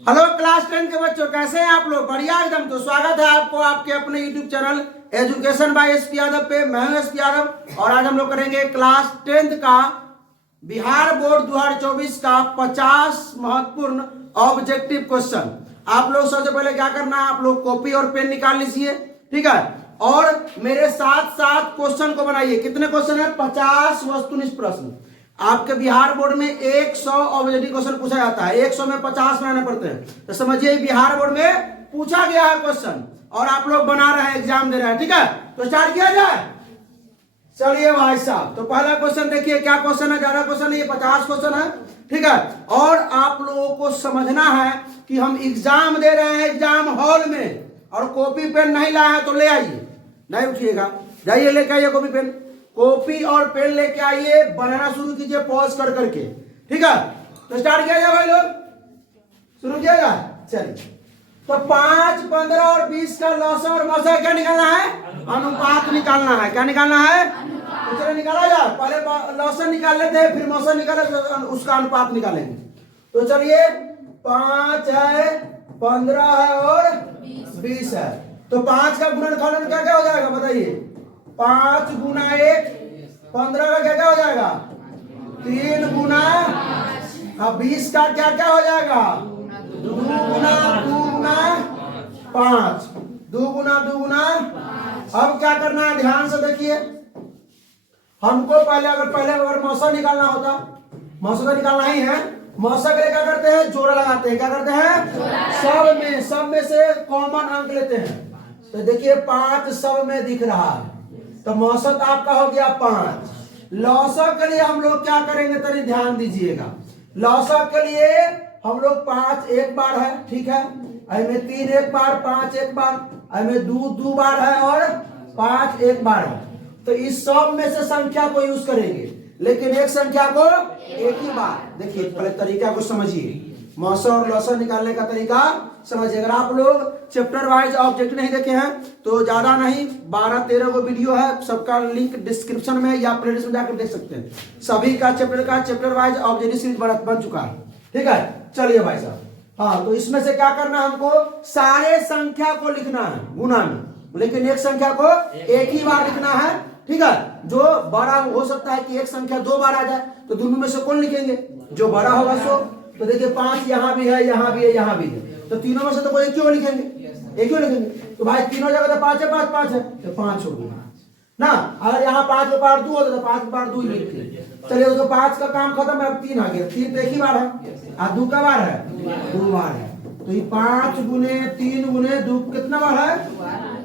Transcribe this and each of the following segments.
Hello class 10 के बच्चों, कैसे हैं आप लोग? बढ़िया एकदम। तो स्वागत है आपको आपके अपने YouTube channel education by SP Yadav पे। मैं हूं एसपी यादव और आज हम लोग करेंगे क्लास 10 का बिहार बोर्ड 2024 का 50 महत्वपूर्ण ऑब्जेक्टिव क्वेश्चन। आप लोग सबसे पहले क्या करना है, आप लोग कॉपी और पेन निकाल लीजिए, ठीक है। और मेरे साथ साथ क्वेश्चन को बनाइए। कितने क्वेश्चन है? 50 वस्तुनिष्ठ प्रश्न। आपके बिहार बोर्ड में 100 ऑब्जेक्टिव क्वेश्चन पूछा जाता है, 100 में 50 बनाने पड़ते हैं। तो समझिए बिहार बोर्ड में पूछा गया है क्वेश्चन और आप लोग बना रहे हैं, एग्जाम दे रहे हैं, ठीक है। तो स्टार्ट किया जाए। चलिए भाई साहब, तो पहला क्वेश्चन देखिए। क्या क्वेश्चन है? ज्यादा क्वेश्चन है, ये 50 क्वेश्चन है, ठीक है। और आप लोगों को समझना है कि हम एग्जाम दे रहे हैं एग्जाम हॉल में, और कॉपी पेन नहीं लाए हैं तो ले आइए, नहीं उठिएगा, जाइए लेके आइए कॉपी पेन। कॉपी और पेन लेके आइए, बनाना शुरू कीजिए पॉज कर करके, ठीक है। तो स्टार्ट किया जाए भाई लोग, शुरू किया जाए। चलिए, तो 5, 15 और 20 का लौसा और मौसा क्या निकालना है? अनुपात निकालना है। क्या निकालना है? तो चलो निकाला जाए। पहले लौसा निकाल लेते हैं, फिर मौसा निकाले तो उसका अनुपात निकालेंगे। तो चलिए, 5 है, 15 है और 20 है। तो 5 का गुणनखंड क्या क्या हो जाएगा बताइए? 5 गुना 1, 15 का क्या क्या हो जाएगा? 3 गुना, हाँ 20 का क्या क्या हो जाएगा? 2 गुना 2 गुना 5, 2 गुना 2 गुना। अब क्या करना है, ध्यान से देखिए। हमको पहले अगर मौसा निकालना होता, मौसा तो निकालना ही है। मौसा के लिए क्या करते हैं? जोड़ा लगाते हैं। क्या करते हैं? सब में से कॉमन अंक लेते हैं। तो देखिए 5 सब में दिख रहा है, तो मौसत आपका हो गया 5। लौसक के लिए हम लोग क्या करेंगे, तनी ध्यान दीजिएगा। लौसक के लिए हम लोग 5 एक बार है, ठीक है। में 3 एक बार, 5 एक बार, में 2 बार है और 5 एक बार है। तो इस सब में से संख्या को यूज करेंगे, लेकिन एक संख्या को एक ही बार। देखिए पहले तरीका को समझिए, मौसा और लौसा निकालने का तरीका समझिए। अगर आप लोग चैप्टर वाइज ऑब्जेक्ट नहीं देखे हैं तो ज्यादा नहीं, 12-13 को वीडियो है, सबका लिंक डिस्क्रिप्शन में या प्लेलिस्ट में जाकर देख सकते हैं। सभी का चैप्टर वाइज ऑब्जेक्टिव सीरीज बन चुका है, ठीक है। चलिए भाई साहब, हाँ तो इसमें से क्या करना है, हमको सारे संख्या को लिखना है गुना में, लेकिन एक संख्या को एक ही बार लिखना है, ठीक है। जो बड़ा हो सकता है कि एक संख्या 2 बार आ जाए, तो दोनों में से कौन लिखेंगे? जो बड़ा होगा सो। तो देखिए 5 यहाँ भी है, यहाँ भी है, यहाँ भी है, तो तीनों में से तो कोई एक क्यों लिखेंगे? एक क्यों लिखेंगे? तो भाई तीनों जगह तो 5 है, 5 5 है, तो 5 हो गया ना। अगर यहाँ 5 के पार 2 होता तो 5 के पार 2 ही लिखते। चलिए तो 5 का काम खत्म है, अब 3 आ गया। 3 तो एक ही बार है, और 2 का बार है, 2 बार है। तो ये 5 गुने 3 गुने 2 कितना बार है?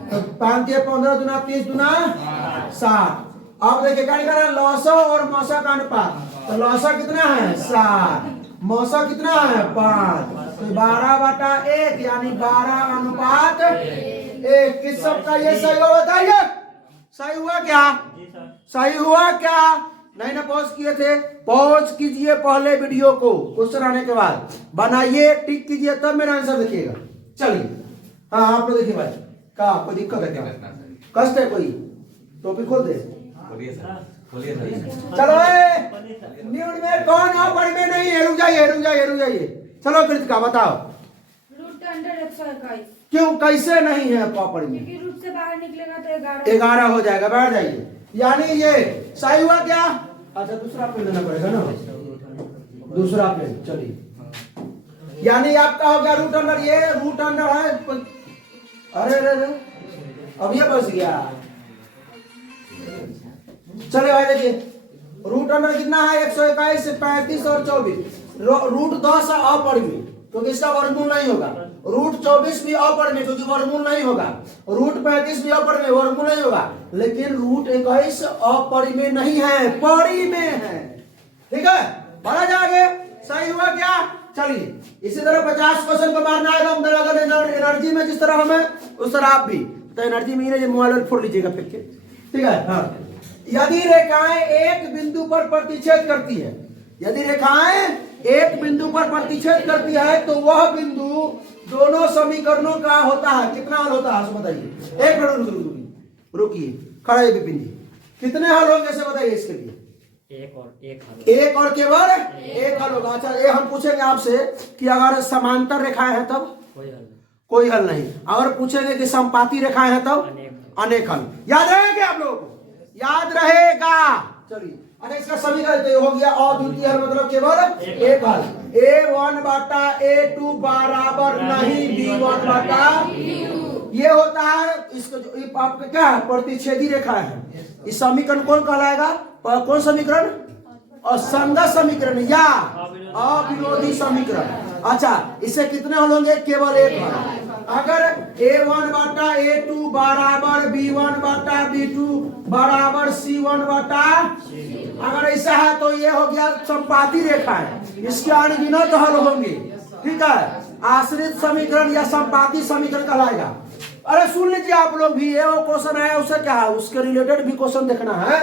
तो 5 के 15 दुना 30 दुना 60। अब देखिए क्या निकालना, लौसा और मौसा का अनुपात। तो लौसा कितना है? 7, मौसा कितना है? 5। तो 12/1 यानी 12 अनुपात 1। किस सबका ये सही हो? बताइए सही हुआ क्या? सही हुआ क्या? नहीं ना पॉज किए थे? पॉज कीजिए पहले वीडियो को, क्वेश्चन आने के बाद बनाइए, टिक कीजिए, तब मेरा आंसर देखिएगा। चलिए, हाँ आप लोग देखिए भाई, क्या कोई दिक्कत है? क्या कष्ट है? कोई टॉपिक खोल दे। चलो न्यूड में कौन है? पढ़ में नहीं है, रुक जाइए। चलो कृतिका बताओ। Root under 121। क्यों, कैसे नहीं है पॉपड़ में? क्योंकि रूट से बाहर निकलेगा तो 11 हो जाएगा। बैठ जाइए, यानी ये सही हुआ क्या? अच्छा दूसरा पेन लेना पड़ेगा ना, दूसरा पेन। चलिए, यानी आपका हो गया रूट अंडर, ये रूट अंडर है। अरे अब ये बस गया। चलिए भाई देखिए, रूट अंडर कितना है? 121, 35 और 24। रूट 10 अपरिमेय क्योंकि इसका वर्गमूल नहीं होगा। रूट 24 भी अपरिमेय क्योंकि वर्गमूल नहीं होगा। रूट 35 भी अपरिमेय, वर्गमूल नहीं होगा। लेकिन रूट 21 अपरिमेय नहीं है, परिमेय है, ठीक है। बढ़ा जाएगा। सही हुआ क्या? चलिए, इसी तरह 50 क्वेश्चन को मारना है एकदम दरअसल एनर्जी में, जिस तरह हमें उस तरह आप भी। तो एनर्जी में ही मोबाइल फोड़ लीजिएगा फेंक के, ठीक है। हाँ, यदि रेखाएं एक बिंदु पर प्रतिच्छेद करती है, यदि रेखाएं एक बिंदु पर प्रतिच्छेद करती है तो वह बिंदु दोनों समीकरणों का होता है। कितना हल होता है बताइए? एक मिनट रुकिए, खड़ा है विपिन जी। कितने हल होंगे से बताइए इसके लिए? एक और केवल एक हल होगा। अच्छा, ये हम पूछेंगे आपसे कि अगर समांतर रेखाएं हैं तब कोई हल नहीं। अगर पूछेंगे कि समपाती रेखाएं हैं तब अनेक हल। याद रहेगा आप लोगों को? याद रहेगा। चलिए, अच्छा इसका समीकरण तो हो गया अद्वितीय हल मतलब केवल एक हल। A1 बटा A2 बराबर नहीं B1 बटा ये होता है। इसको जो आपका क्या है, प्रतिच्छेदी रेखा है। इस समीकरण कौन कहलाएगा? कौन समीकरण? असंगत समीकरण या अविरोधी समीकरण। अच्छा, इससे कितने हल होंगे? केवल एक हल। अगर A1 बटा A2 बराबर B1 बटा B2 बराबर C1 बटा, अगर ऐसा है तो ये हो गया समपाती रेखा है। इसके अनगिनत हल होंगे। ठीक है, आश्रित समीकरण या समपाती समीकरण कहलाएगा। अरे सुन लीजिए आप लोग भी, ये वो क्वेश्चन आया उससे क्या है, उसके रिलेटेड भी क्वेश्चन देखना है।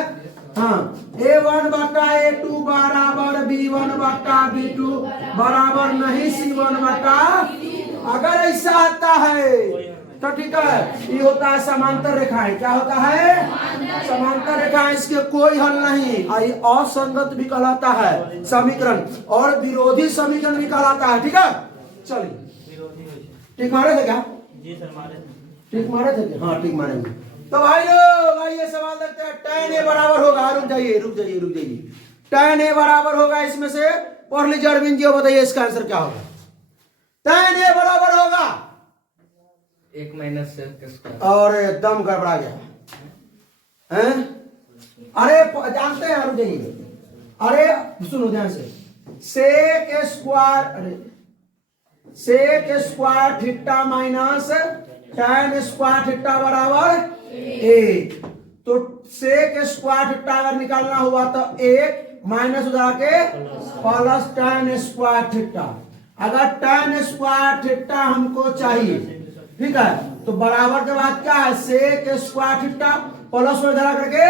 हाँ, A1 बटा A2 बराबर B1 बटा B2 बराबर नहीं C1 बटा, अगर ऐसा आता है तो ठीक है, ये होता है समांतर रेखाएं। क्या होता है? समांतर रेखाएं। इसके कोई हल नहीं। असंगत भी कहलाता है समीकरण और विरोधी समीकरण भी कहलाता है। ठीक है, चलिए ठीक मारे थे क्या? जी सर मारे थे। ठीक मारे थे क्या? हाँ ठीक मारेंगे। तो भाई लोग आइए सवाल देखते हैं। tan A बराबर होगा, रुक जाइए। tan A बराबर होगा, इसमें से पढ़ लीजिए अरविंद जी, बताइए इसका आंसर क्या होगा? tan A बराबर होगा 1 माइनस स्क्वायर। और एकदम गड़बड़ा गया हैं? अरे जानते हैं, रुक जाइए। अरे सुनो ध्यान से, सेक स्क्वायर, अरे sec square theta minus tan square theta बराबर 1। तो सेक स्क्वायर थीटा अगर निकालना हुआ तो 1 माइनस उधर के प्लस tan स्क्वायर थीटा। अगर tan स्क्वायर थीटा हमको चाहिए, ठीक है, तो बराबर के बाद क्या है? सेक स्क्वायर थीटा प्लस में इधर करके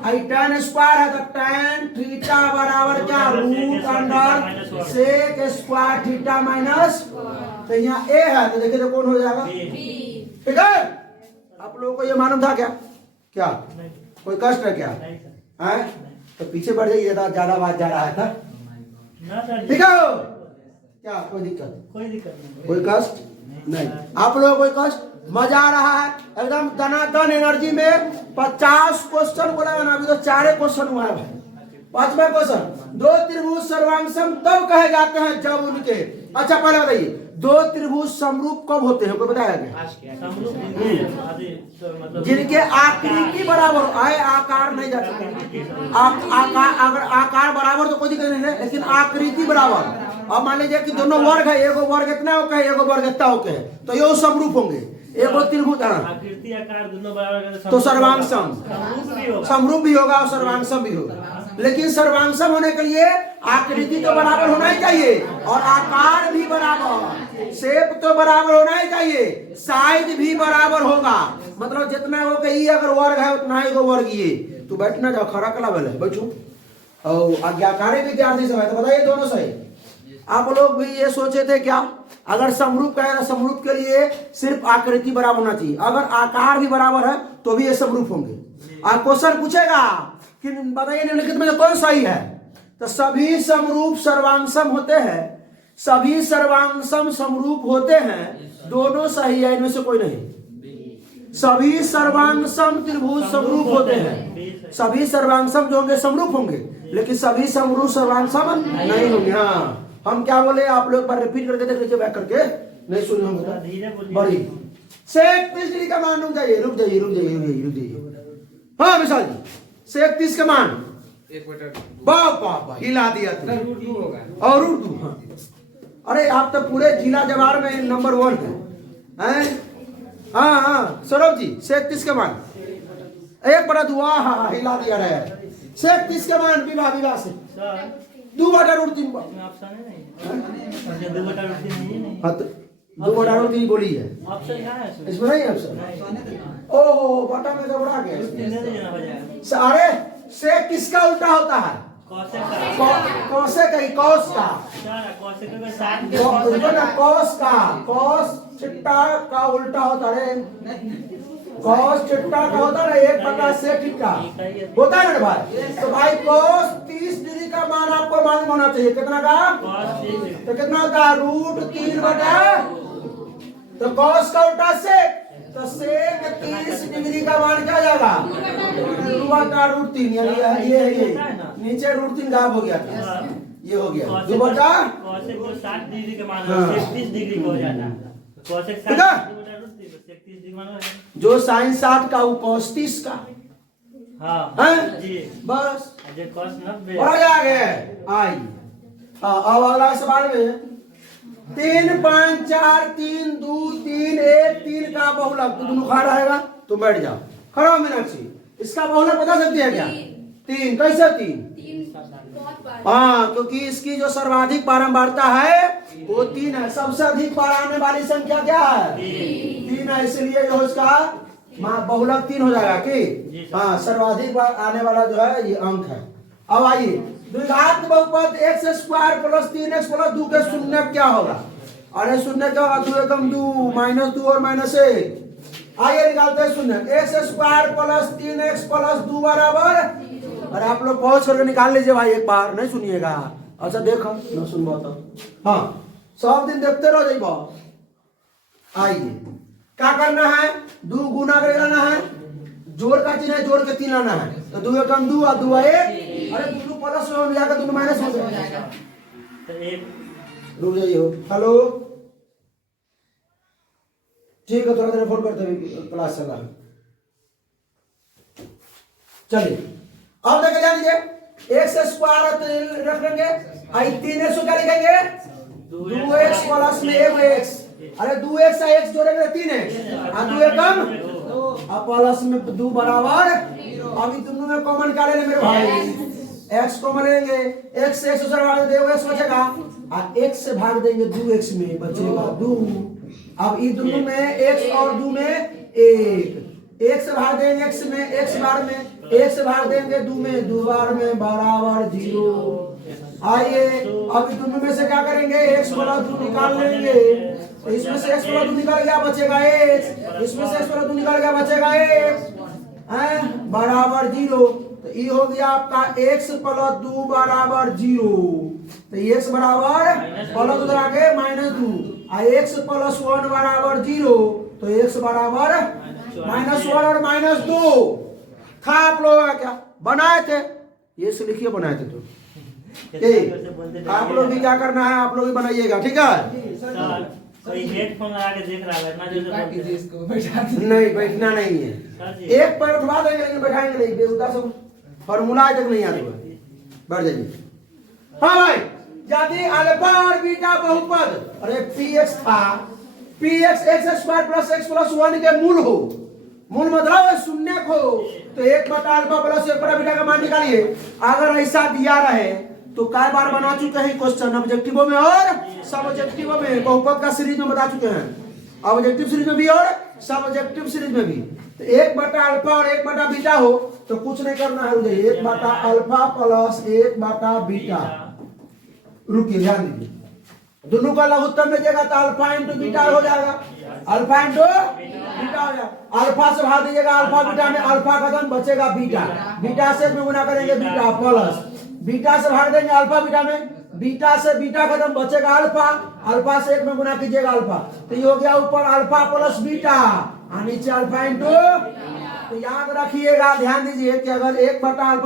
आई tan स्क्वायर है तो tan थीटा बराबर क्या? Root under sec square theta minus, तो यहाँ a है तो देखिए तो कौन हो जाएगा? ठीक है, आप लोगों को ये मालूम था क्या? क्या कोई कष्ट है क्या? है तो पीछे बढ़ जाइए, ज्यादा बात जा रहा है था। ठीक है, क्या कोई दिक्कत नहीं? कोई कष्ट नहीं। आप लोगों को कोई कष्ट? मजा आ रहा है एकदम दनादन एनर्जी में। 50 क्वेश्चन बोला ना, अभी तो 4 क्वेश्चन हुआ है भाई। 5वां क्वेश्चन, दो त्रिभुज सर्वांगसम तब कहे जाते हैं जब उनके, अच्छा पहले बताइए, दो त्रिभुज समरूप कब होते हैं? कोई बताया क्या? जिनके आकृति बराबर हो, आए आकार नहीं जाता। आकार, अगर आकार बराबर तो कोई दिक्कत नहीं है, लेकिन आकृति बराबर। अब मान लीजिए कि दोनों वर्ग है, एगो वर्ग इतना हो के एगो वर्ग इतना हो के, तो ये समरूप होंगे। एगो त्रिभुज आकृति आकार दोनों बराबर तो सर्वांगसम, समरूप भी होगा और सर्वांगसम भी होगा। लेकिन सर्वांगसम होने के लिए आकृति तो बराबर होना ही चाहिए और आकार भी बराबर, शेप तो बराबर होना ही चाहिए, साइज भी बराबर होगा। मतलब जितना वो कही अगर वर्ग है उतना ही वो वर्ग ये। तो बैठना जाओ, खड़ा कला वाले बैठो। और आज्ञाकारी विद्यार्थी सब है तो बताइए दोनों सही। आप लोग भी ये सोचे थे क्या? अगर समरूप का है, समरूप के लिए सिर्फ आकृति बराबर होना चाहिए, अगर आकार भी बराबर है तो भी ये समरूप होंगे। आप क्वेश्चन पूछेगा कि बताइए निम्नलिखित में कौन सही है, तो सभी समरूप सर्वांगसम होते हैं, सभी सर्वांगसम समरूप होते हैं, दोनों सही है, इनमें से कोई नहीं। सभी सर्वांगसम त्रिभुज समरूप होते हैं, सभी सर्वांगसम जो होंगे समरूप होंगे, लेकिन सभी समरूप सर्वांगसम नहीं होंगे। हाँ, हम क्या बोले आप लोग बार रिपीट करके देख लीजिए, बैक करके नहीं सुने होंगे बड़ी। सेक 30 डिग्री का मान रुक जाइए। हाँ विशाल जी, सेक 30 का मान बाप हिला दिया और उर्दू। हाँ, अरे आप तो पूरे जिला जवार में नंबर 1 है। हाँ सौरभ जी, सेक 30 का मान 1/2। हाँ हिला दिया रहे। सेक 30 का मान विवाह से 2/√3 2/√3 बोली है इसमें नहीं ऑप्शन। ओहो बटा में घबरा गया। सारे से किसका उल्टा होता है? कौसे का, कौस का, कौस का, कौस चिट्टा का उल्टा होता है। कॉस थीटा का होता है ना 1/sec थीटा होता है ना भाई। तो भाई कॉस 30 डिग्री का मान आपको मालूम होना चाहिए, कितना का? तो कितना होता है? √3 बटा, तो कॉस का उल्टा सेक, तो सेक 30 डिग्री का मान क्या जाएगा? 2 बटा √3, यानी ये नीचे √3 गायब हो गया था, ये हो गया 2 बटा, कॉसेक जो 60 डिग्री के मान 30 डिग्री का हो जाता है। कॉसेक 60 ठीक है? डिग्री बटा √3 तो 30 डिग्री मान हो जाता जो साइन 60 का वो कॉस 30 का है। हाँ हैं? जी, बस जो कॉस 90 और आ गए आई। हाँ, अब अगला सवाल में 3 5 4 3 2 3 1 3 का बहुलक, तो दोनों खड़ा रहेगा, तुम बैठ जाओ, खड़ा हो मीनाक्षी। इसका बहुलक बता सकती है क्या? 3 कैसे 3? हाँ, क्योंकि इसकी जो सर्वाधिक बारंबारता है वो 3 है। सबसे अधिक बार आने वाली संख्या क्या है? 3 है, इसलिए जो इसका बहुलक 3 हो जाएगा कि हाँ, सर्वाधिक बार आने वाला जो है ये अंक है। अब आइए, द्विघात बहुपद x² + 3x + 2 के शून्य क्या होगा? अरे शून्य क्या होगा? 2 एकम 2 -2 और -1। आइए निकालते हैं शून्य। x² + 3x + 2 बराबर, अरे आप लोग पहुंच करके निकाल लीजिए भाई, एक बार नहीं सुनिएगा। अच्छा देखो न सुनबो तो हाँ, सब दिन देखते रहो जाइबो। आइए क्या करना है? 2 गुना करके लाना है, जोड़ का चिन्ह है, जोड़ के 3 लाना है, तो 2 एकम 2 और 2 1, अरे दोनों प्लस में जाकर दोनों माइनस हो जाएगा। तो एक रुक जाइए, हेलो ठीक है, थोड़ा देर फोन करते हैं, क्लास चल रहा है। चलिए अब देखे जानिए, x² रख लेंगे, आई 3x को क्या लिखेंगे? 2x प्लस में 1x, अरे 2x से x जोड़ेंगे 3x, और 2 एकम, अब प्लस में 2 बराबर, अभी दोनों में कॉमन क्या लेंगे मेरे भाई? x कॉमन लेंगे, x से x से भाग देंगे, x बचेगा, और x से भाग देंगे 2x में बचेगा 2। अब ये दोनों में x और 2 में 1 से भाग देंगे x में, x बार में 1 से भाग देंगे 2 में, 2 बार में बराबर 0। आइए अब दोनों में से क्या करेंगे? x + 2 निकाल लेंगे, तो इसमें से x + 2 निकल गया, बचेगा x, इसमें से x + 2 निकल गया, बचेगा x, हैं बराबर 0। तो ये हो गया आपका x + 2 बराबर 0। तो x बराबर प्लस उधर आगे -2, और x + 1 बराबर 0, तो x बराबर -1 और -2 था। आप लोगों का क्या बनाए थे? ये से लिखिए, बनाए थे तो आप लोग भी क्या करना है, आप लोग भी बनाइएगा, ठीक है? कोई हेडफोन लगा के देख रहा है ना, जैसे नहीं बैठना नहीं है, एक पैर उठवा देंगे लेकिन बैठाएंगे नहीं, बेहुदा सब फॉर्मूला तक नहीं आता, बैठ जाइए। हाँ भाई, यदि अल्फा और बीटा बहुपद, अरे px था, px x² + x + 1 के मूल हो, मूल मतलब शून्य हो, तो 1/α + 1/बीटा का मान निकालिए। अगर ऐसा दिया रहे तो कई बार बना चुके हैं क्वेश्चन, ऑब्जेक्टिवों में और सब ऑब्जेक्टिवों में, बहुपद का सीरीज में बता चुके हैं, ऑब्जेक्टिव सीरीज में भी और सब ऑब्जेक्टिव सीरीज में भी। तो 1/α और 1/बीटा हो तो कुछ नहीं करना है, 1/α + 1/बीटा। रुकिए ध्यान दीजिए, दोनों का लघुत्तम लीजिएगा तो अल्फा इंटू बीटा हो जाएगा, अल्फा इंटू बीटा हो जाएगा। अल्फा से भाग दीजिएगा अल्फा बीटा में, अल्फा खत्म, बचेगा बीटा, बीटा से में गुना करेंगे बीटा प्लस, बीटा से भाग देंगे अल्फा बीटा में, बीटा से बीटा खत्म, बचेगा अल्फा, अल्फा से 1 में गुना कीजिएगा अल्फा, तो ये हो गया ऊपर अल्फा + बीटा और नीचे अल्फा इंटू। तो याद रखिएगा, ध्यान दीजिए कि अगर 1/α +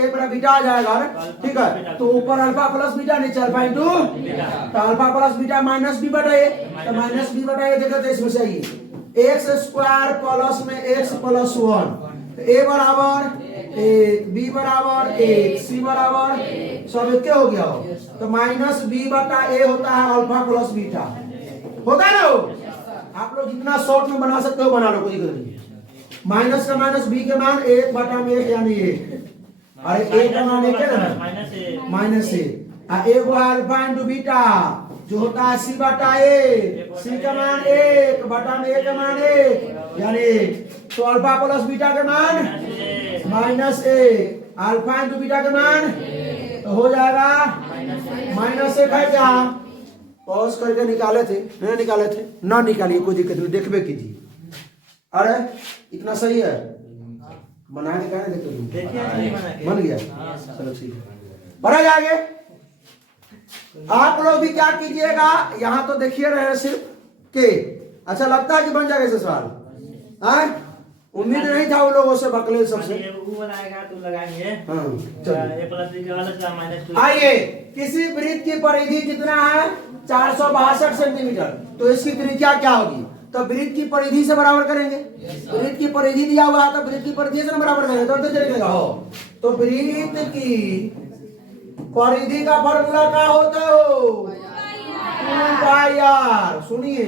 1/बीटा आ जाएगा, ठीक है, तो ऊपर अल्फा + बीटा, नीचे अल्फा इंटू, तो अल्फा + बीटा -b/a, तो -b/a देखो, तो इसमें से आइए x² प्लस में x + 1, तो a बराबर 1, b बराबर 1, c बराबर सब एक हो गया हो, तो -b/a होता है अल्फा + बीटा, होता है ना वो। आप लोग जितना शॉर्ट में बना सकते हो बना लो, कोई दिक्कत नहीं। माइनस का माइनस, b के मान 1/1 यानी 1, अरे a का मान 1 है ना, -a, और a को अल्फा इंटू बीटा जो होता है c/a, c का मान 1 बटा में a का मान 1 यानी, तो अल्फा + बीटा के मान -1, अल्फा इंटू बीटा के मान तो हो जाएगा -1 है क्या? पॉज करके निकाले थे, नहीं निकाले थे, ना निकालिए, कोई दिक्कत नहीं, देखबे कीजिए। अरे इतना सही है, बना के कहने देते तुम। देखिए नहीं बना के। बन गया, चलो ठीक है। बढ़ा जाएंगे। आप लोग भी क्या कीजिएगा, यहाँ तो देखिए रहे सिर्फ के। अच्छा लगता है कि बन जाएगा इसे सवाल? उम्मीद नहीं था उन लोगों से, बकले सबसे। वो बनाएगा तो लगाएंगे। हाँ चलिए। ए प्लस बी के वाला का माइनस 2। आइए, किसी वृत्त की परिधि कितना है? 462 सेंटीमीटर। तो इसकी त्रिज्या क्या होगी? तो वृत्त की परिधि से बराबर करेंगे। वृत्त की परिधि दिया हुआ है तो वृत्त की परिधि से बराबर करेंगे तो चलेगा। हो तो वृत्त की परिधि का फॉर्मूला क्या होता है? 2πr। सुनिए,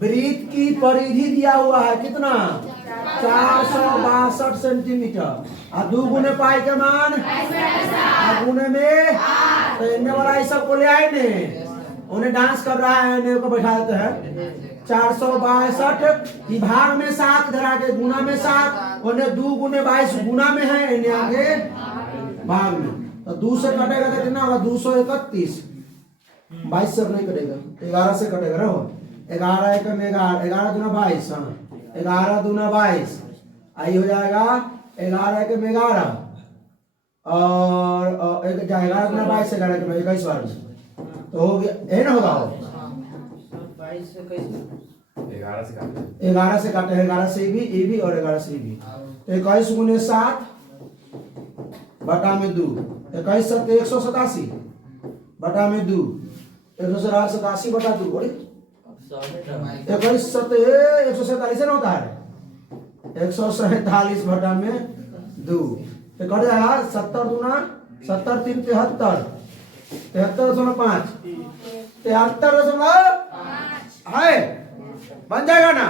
वृत्त की परिधि दिया हुआ है कितना? 462 सेंटीमीटर। और 2 गुने पाई के मान और गुने में तो इनने वाला इस सब को ले आए ने, उन्हें डांस कर रहा है, इन्हें को बैठा देते हैं। 462 भाग में 7 धरा के गुना में 7, उन्हें 2 गुने 22 गुना में है, इन्हें आगे भाग में। तो 2 से कटेगा तो कितना होगा? 231। 22 से नहीं कटेगा, 11 से कटेगा ना। 11 एक में 11 दूना 22। हाँ 11 दूना 22 आई हो जाएगा 11 एक में 11 और 11 दूना 22 11 के 21 बार तो हो गया, है ना? होगा 22 से कैसे? 11 से काटे, 11 से काटे, 11 से ये भी और 11 से भी। तो 21 गुने 7 बटा में 2, 21 7 187 बटा में 2, 187 बटा 2 और 21 7 147 ना होता है, 147 बटा में 2 तो कट जाएगा 70 दूना 70 3 73 73.5 73.5 है, बन जाएगा ना?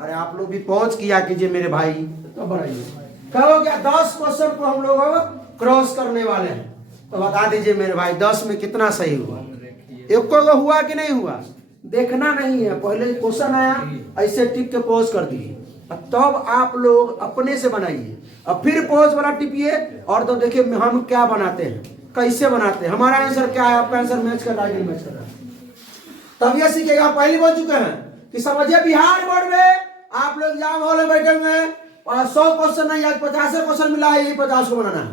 अरे आप लोग भी पहुंच किया कीजिए मेरे भाई। तो बढ़ाइए, क्या हो गया? 10 क्वेश्चन को हम लोग क्रॉस करने वाले हैं। तो बता दीजिए मेरे भाई 10 में कितना सही हुआ? एक को हुआ कि नहीं हुआ? देखना नहीं है, पहले क्वेश्चन आया ऐसे टिप के पॉज कर दिए, तब आप लोग अपने से बनाइए, अब फिर पॉज वाला टिपिए और तो देखिए हम क्या बनाते हैं, कैसे बनाते हैं, हमारा आंसर क्या है, आपका आंसर मैच कर रहा है, मैच कर रहा है। तब ये सीखेगा। पहले बोल चुके हैं कि समझिए बिहार बोर्ड में आप लोग एग्जाम हॉल में बैठे हुए हैं और 100 क्वेश्चन नहीं, आज 50 क्वेश्चन मिला है, यही 50 को बनाना है।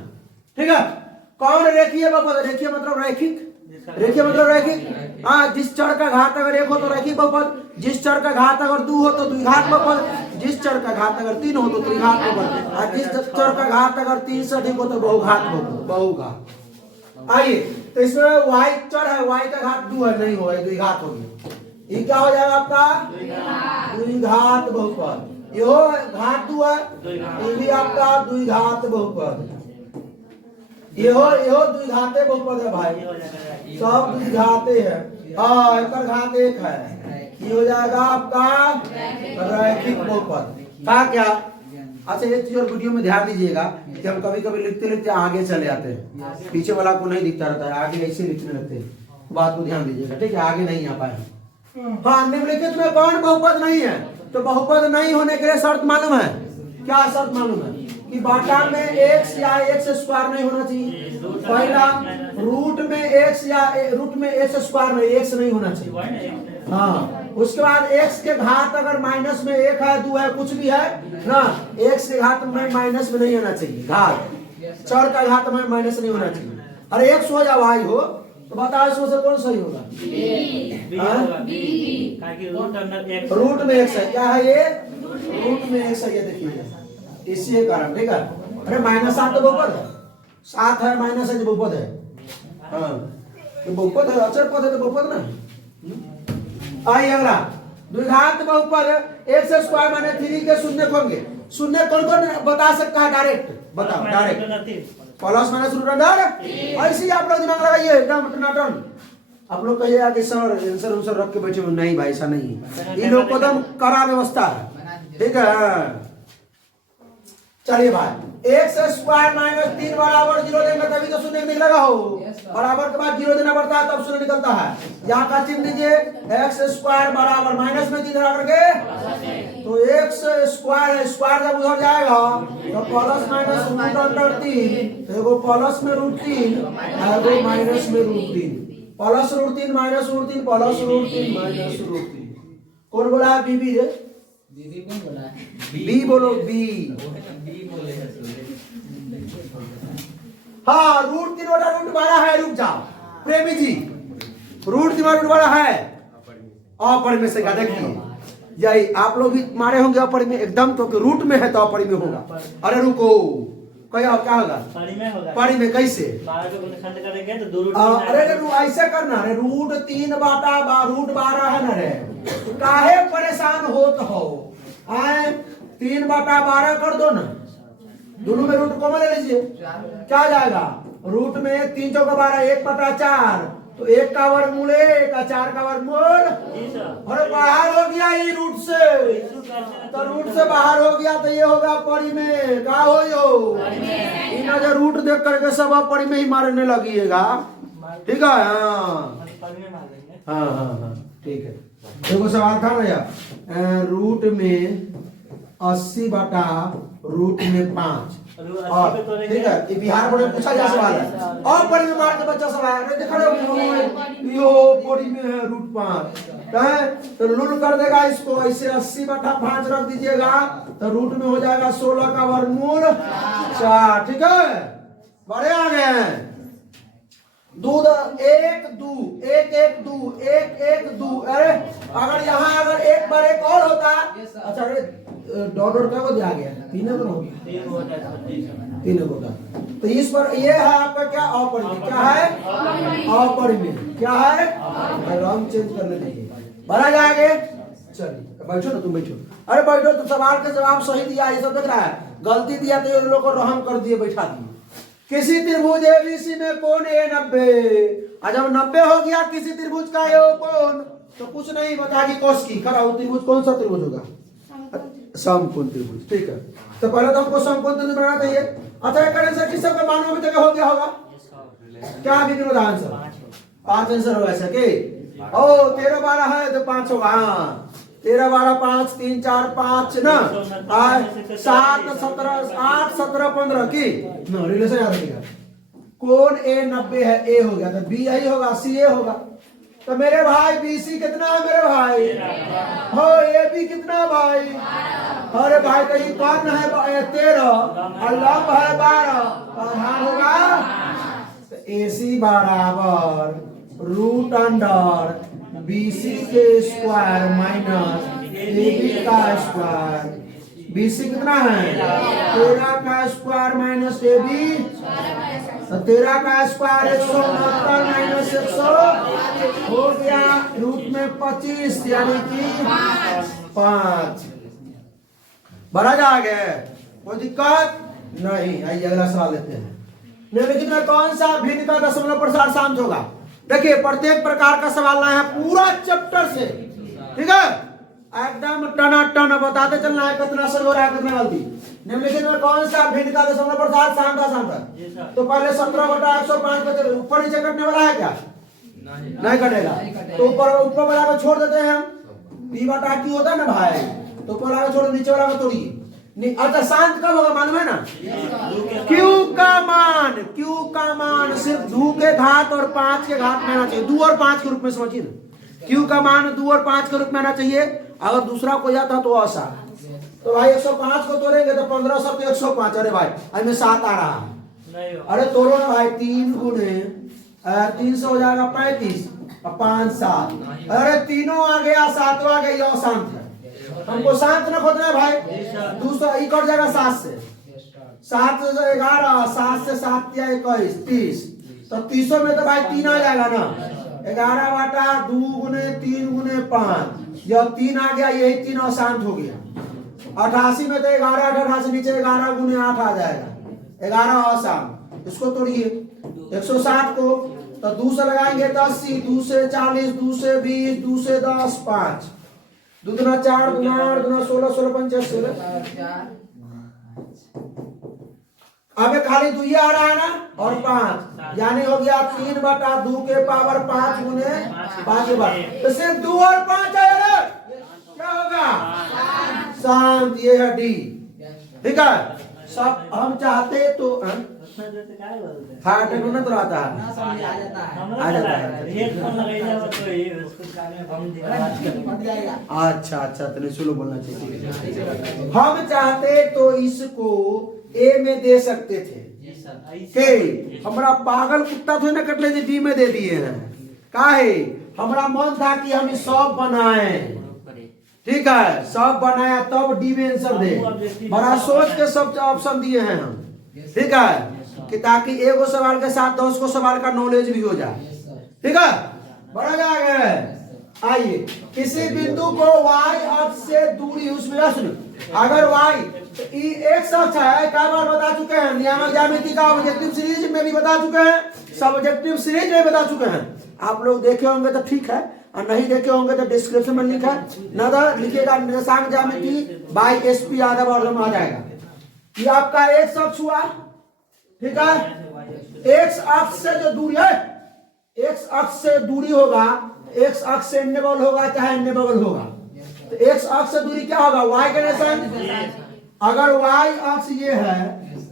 ठीक है? कौन रेखीय बहुपद? रेखीय मतलब रैखिक, रेखीय मतलब रैखिक। हाँ, जिस चर का घात अगर 1 हो तो रैखिक बहुपद, जिस चर का घात अगर 2 हो तो द्विघात बहुपद, जिस चर का घात अगर 3 हो तो त्रिघात बहुपद, और जिस चर का घात अगर 3 से अधिक हो तो बहुघात बहुपद, बहुघात। आइए, तो इसमें y चर है, y का घात 2 है, नहीं होगा, द्विघात होगी। ये क्या हो जाएगा आपका? द्विघात बहुपद। ये हो घात 2 है, ये भी आपका द्विघात बहुपद। ये हो द्विघाते बहुपद है भाई, सब द्विघाते है। हाँ, एक घात 1 है, ये हो जाएगा आपका रैखिक बहुपद। का क्या? अच्छा, एक चीज और वीडियो में ध्यान दीजिएगा कि हम कभी कभी लिखते लिखते आगे चले आते हैं, पीछे वाला को नहीं दिखता रहता है, आगे ऐसे लिखने लगते हैं, बात को ध्यान दीजिएगा। ठीक है? आगे नहीं आ पाए। हाँ, निम्नलिखित में कौन बहुपद नहीं है? तो बहुपद नहीं होने के लिए शर्त मालूम है? क्या शर्त मालूम है? कि बाटा में x या x स्क्वायर नहीं होना चाहिए। पहला, रूट में x या रूट में x स्क्वायर नहीं, x नहीं होना चाहिए। हाँ, उसके बाद x के घात अगर माइनस में 1 है, 2 है, कुछ भी है ना, x के घात में माइनस में नहीं होना चाहिए, घात चर का घात में माइनस नहीं होना चाहिए। अरे x हो या y हो तो बताओ इसमें से कौन सही होगा? रूट में x है, क्या है ये? रूट में x है, ये देखिए इसी कारण। ठीक है? अरे -7 तो बहुपद है, 7 है माइनस है जो बहुपद है। हाँ, तो बहुपद है, अचर पद है तो बहुपद ना। आइए अगला, द्विघात बहुपद x स्क्वायर माने 3 के शून्य होंगे। शून्य कौन कौन बता सकता है? डायरेक्ट बताओ, direct plus minus root under. ऐसे ही आप लोग दिमाग लगाइए, एकदम टनाटन। आप लोग कहिएगा कि सर आंसर रख के बैठे, नहीं भाई ऐसा नहीं है, इन लोग को एकदम कड़ा व्यवस्था है। ठीक है? चलिए भाई, x स्क्वायर माइनस 3 बराबर 0 देंगे तभी तो शून्य निकलेगा। हो बराबर के बाद 0 देना पड़ता है तब शून्य निकलता है। यहाँ का चिन्ह दीजिए, x स्क्वायर बराबर माइनस में 3 बराबर के, तो x स्क्वायर है, स्क्वायर जब उधर जाएगा तो प्लस माइनस रूट अंडर 3, एगो प्लस में रूट 3, एगो माइनस में root 3, plus root 3 minus root 3, plus root 3 minus root 3। कौन बोला है? बीबी रे, बी बोलो बी। हाँ रूट 3 बटा रूट 12 है। रुक जाओ प्रेमी जी, रूट 3 बटा रूट 12 है अपरिमेय से। देखिए यही आप लोग भी मारे होंगे अपरिमेय एकदम, तो रूट में है तो अपरिमेय होगा। अरे रुको क्या होगा? परिमेय होगा। परिमेय कैसे? 12 को गुणनखंड करेंगे तो 2 रूट अरे ऐसे करना रे, रूट 3 बटा रूट 12 है ना रे, काहे परेशान होत हो? आए 3 बटा 12 कर दो ना, दोनों में रूट कॉमन ले लीजिए, क्या जाएगा? रूट में 3 चौका 12, 1 बटा 4, तो 1 का वर्गमूल 1 और 4 का वर्गमूल। अरे बाहर हो गया ये रूट से, तो रूट से बाहर हो गया तो ये होगा परिमेय। का हो यो इन जो रूट देख करके सब परिमेय ही मारने लगिएगा, ठीक है? हाँ ठीक है। देखो सवाल था ना यार, रूट में 80 बटा रूट में 5, और ठीक है ये बिहार बोर्ड में पूछा जा सवाल है। और परिमेय मार के बच्चा सवाल देखा यो परिमेय है रूट 5 है, तो लूल कर देगा इसको ऐसे 80 बटा 5 रख दीजिएगा, तो रूट में हो जाएगा 16 का वर्गमूल 4। ठीक है, बड़े आ गए। दूध 1 2 1 1 2 1 1 2। अरे अगर यहाँ अगर एक बार एक और होता, अच्छा डॉट क्या को दिया गया? 3 को हो गया, 3 होगा। तो इस पर ये है आपका क्या? अपरिमेय। क्या है? अपरिमेय। क्या है? रंग चेंज करने दीजिए, बढ़ा जाएंगे। चलिए बैठो ना, तुम बैठो। अरे बैठो, तो सवाल का जवाब सही दिया, ये सब देख रहा है। गलती दिया तो ये लोग को रहम कर दिए, बैठा दिए। किसी त्रिभुज एबीसी में कोण ए 90, जब 90 हो गया किसी त्रिभुज का ये कोण, तो कुछ नहीं बता कि कोस की कराओ त्रिभुज कौन सा त्रिभुज होगा? समकोण त्रिभुज। ठीक है, तो पहले तो हमको समकोण त्रिभुज बनाना चाहिए। अच्छा एक आंसर किस सबका मानो अभी तक हो गया होगा? क्या विरोध आंसर? 5 आंसर होगा ऐसा के? ओ 13 12 है तो 5 होगा। हाँ 13 12 5 3 4 5 ना, 7 17 8 17 15 की ना रिलेशन याद रखिएगा। कोण ए 90 है, ए हो गया, तो बी यही होगा, सी ए होगा। तो मेरे भाई बीसी कितना है मेरे भाई? हो ए बी कितना भाई? अरे भाई तो ये कौन है? 13 और लंब है 12, आधार होगा ए सी बराबर रूट अंडर बीसी के स्क्वायर माइनस ए बी का स्क्वायर। बीसी कितना है? 13 का स्क्वायर माइनस ए बी, 13 का स्क्वायर 169 माइनस 100 हो गया, रूट में 25 यानी कि 5। बड़ा जाएगा, कोई दिक्कत नहीं। आइए अगला सवाल लेते हैं। निम्नलिखित में कौन सा भिन्न का दशमलव प्रसार शांत होगा? देखिए प्रत्येक प्रकार का सवाल लाए हैं पूरा चैप्टर से, ठीक है? एकदम टनाटन बताते चलना है कितना सही हो रहा है कितना गलती। निम्नलिखित में कौन सा भिन्न का दशमलव प्रसार शांत? तो पहले 17 बटा 105 पे ऊपर नीचे कटने वाला है क्या? नहीं कटेगा, तो ऊपर वाला को छोड़ देते हैं हम। पी बटा क्यू होता है ना भाई, तो ऊपर वाला को छोड़ नीचे वाला को तोड़िए। अच्छा शांत कब होगा मालूम है ना? क्यू का मान सिर्फ 2 के घात और 5 के घात में आना चाहिए। 2 और 5 के रूप में समझिए ना, क्यू का मान 2 और 5 के रूप में आना चाहिए। अगर दूसरा कोई आता तो ऐसा, तो भाई 105 को तोड़ेंगे तो 15 सब 105। अरे भाई इसमें 7 आ रहा है, अरे तोड़ो ना भाई, 3 गुणे 3 से हो जाएगा 35 और 5 7। अरे तीनों आ गया, 7वां आ गया, ये शांत है। हमको शांत न खोजना है भाई। दूसरा ई कट जाएगा 7 से, 7 से 11, 7 से 7 या 21 30, तो 30 में तो भाई 3 आ जाएगा ना। 11 बटा 2 गुने 3 गुने 5, जब 3 आ गया यही 3 और शांत हो गया। 88 में तो 11 88 नीचे 11 गुने 8 आ जाएगा, 11 और शांत। इसको तोड़िए 160 को, तो 2 से लगाएंगे 80, 2 से 40, 2 से 20, 2 से 10 5, 2 दूना 4 दूना 8 दूना 16 16 5 16। अबे खाली 2 आ रहा है ना, और 5 यानी हो गया 3 बटा 2 के पावर 5 गुने 5 बार, तो सिर्फ 2 और 5 आया, क्या होगा? शांत। ये है डी, ठीक है? सब हम चाहते तो हार्ट अटैक में तो आता है ना समझ आ जाता है। आ जाता है। हेडफोन लगाइए तो ये उसको कान में हम फट जाएगा। अच्छा अच्छा तो स्लो बोलना चाहिए। हम चाहते तो इसको ए में दे सकते थे के हमारा पागल कुत्ता थोड़ी ना कटले जी डी में दे दिए हैं काहे हमारा मन था कि हम सब बनाए ठीक है सब बनाया तब डी में आंसर दे बड़ा सोच के सब ऑप्शन दिए हैं हम ठीक है कि ताकि एगो सवाल के साथ 10 को सवाल का नॉलेज भी हो जाए ठीक है बड़ा जाएगा। आइए किसी बिंदु को y अक्ष से दूरी उसमें सुनो अगर y एक्स अक्ष है कई बार बता चुके हैं नियामक ज्यामिति का ऑब्जेक्टिव सीरीज में भी बता चुके हैं सब्जेक्टिव सीरीज में बता चुके हैं आप लोग देखे होंगे तो ठीक है और नहीं देखे होंगे तो डिस्क्रिप्शन में लिखा ना तो लिखिएगा निर्देशांक ज्यामिति बाय SP यादव और आ जाएगा। ये आपका एक्स अक्ष हुआ ठीक है एक्स अक्ष से जो दूरी है एक्स अक्ष से दूरी होगा एक्स अक्ष से अन्य बगल होगा चाहे अन्य बगल होगा तो एक्स अक्ष से दूरी क्या होगा y का निशान अगर y अक्ष ये है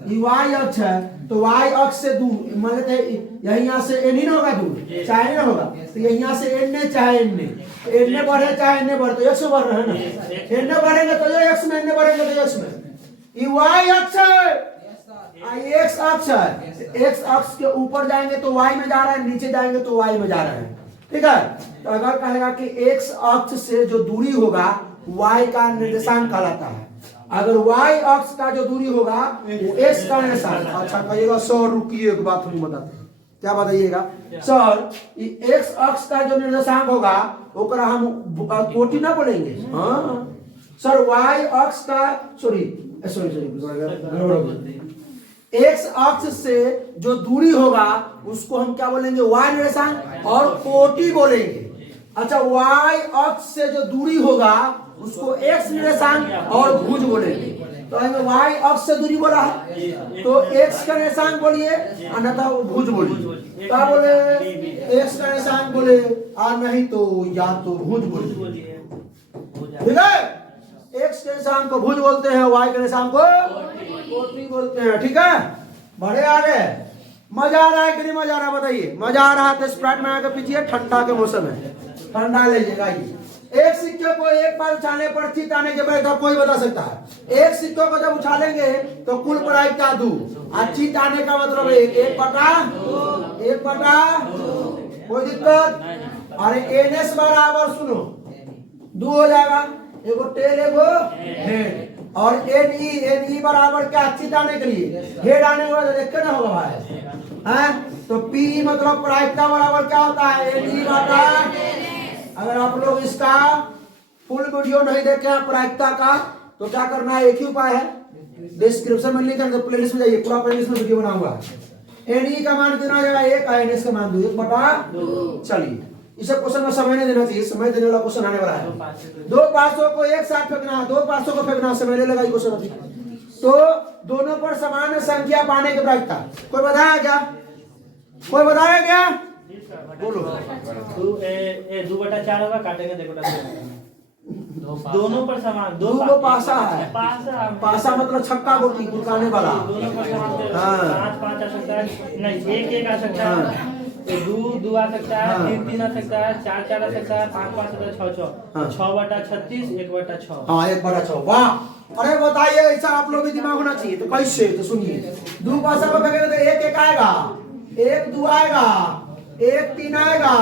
ये y अक्ष है तो y अक्ष से दूर मान लेते हैं यहाँ से n ही ना होगा दूर चाहे ना होगा तो यहाँ से n चाहे n बढ़े चाहे n बढ़े तो x बढ़ रहे हैं ना n बढ़ेंगे तो x में n बढ़ेंगे तो x में ये y अक्ष है x अक्ष है x अक्ष के ऊपर जाएंगे तो y में जा रहा है नीचे जाएंगे तो y में जा रहे हैं ठीक है तो अगर कहेगा कि x अक्ष से जो दूरी होगा y का निर्देशांक कहलाता है अगर y अक्ष का जो दूरी होगा वो x का निर्देशांक अच्छा कहिएगा सर रुकिए एक बात हम बताते हैं क्या बताइएगा सर ये x अक्ष का जो निर्देशांक होगा ओकरा हम कोटि ना बोलेंगे हाँ सर y अक्ष का सॉरी एक्स अक्ष से जो दूरी होगा उसको हम क्या बोलेंगे y निर्देशांक और कोटि बोलेंगे अच्छा y अक्ष से जो दूरी होगा उसको x निर्देशांक और भुज बोलेंगे तो y अक्ष से दूरी बोला है तो x का निर्देशांक बोलिए अन्यथा भुज बोलिए क्या बोले x का निर्देशांक बोले और नहीं तो या तो भुज बोलिए ठीक है x के निर्देशांक को भुज बोलते हैं y के निर्देशांक को कोटि बोलते हैं ठीक है बढ़े आगे मजा आ रहा है कि नहीं मजा आ रहा है बताइए मजा आ रहा है तो स्प्राइट में आकर पीछे ठंडा के मौसम है ठंडा लीजिएगा ये एक सिक्के को एक बार उछालने पर चित आने के बाद कोई बता सकता है एक सिक्के को जब उछालेंगे तो कुल प्रायिकता 2 और चित आने का मतलब एक बटा कोई दिक्कत अरे NS बराबर सुनो 2 हो जाएगा एगो टेल एगो हेड और NE बराबर क्या चित आने के लिए हेड आने के बाद देख के ना होगा भाई हैं तो P मतलब प्रायिकता बराबर क्या होता है NE बटा अगर आप लोग इसका फुल वीडियो नहीं देखे हैं प्रायिकता का तो क्या करना है एक ही उपाय है डिस्क्रिप्शन में लिंक है प्लेलिस्ट में जाइए पूरा प्लेलिस्ट में वीडियो बना हुआ है NE का मान कितना जाएगा 1 NS का मान 2 1 बटा 2 चलिए इसे क्वेश्चन में समय नहीं देना चाहिए समय देने वाला क्वेश्चन आने वाला है 2 500 को एक साथ फेंकना है 2 500 को फेंकना समय लगेगा ये क्वेश्चन तो दोनों पर समान संख्या पाने की प्रायिकता कोई बताया क्या बोलो 2 बटा 4 होगा काटेंगे देखो दोनों पर समान दो को पासा है पासा मतलब छक्का गोटी गुड़काने वाला दोनों पर समान हाँ। 5 आ सकता है नहीं 1 आ सकता है 2 आ सकता है 3 आ सकता है 4 आ सकता है 5 6 6 बटा 36 1 बटा 6 हाँ 1 बटा 6 वाह अरे बताइए ऐसा आप लोग भी दिमाग होना चाहिए तो कैसे तो सुनिए 2 पासा को फेंकेंगे तो 1 आएगा 1 2 आएगा 1 3 आएगा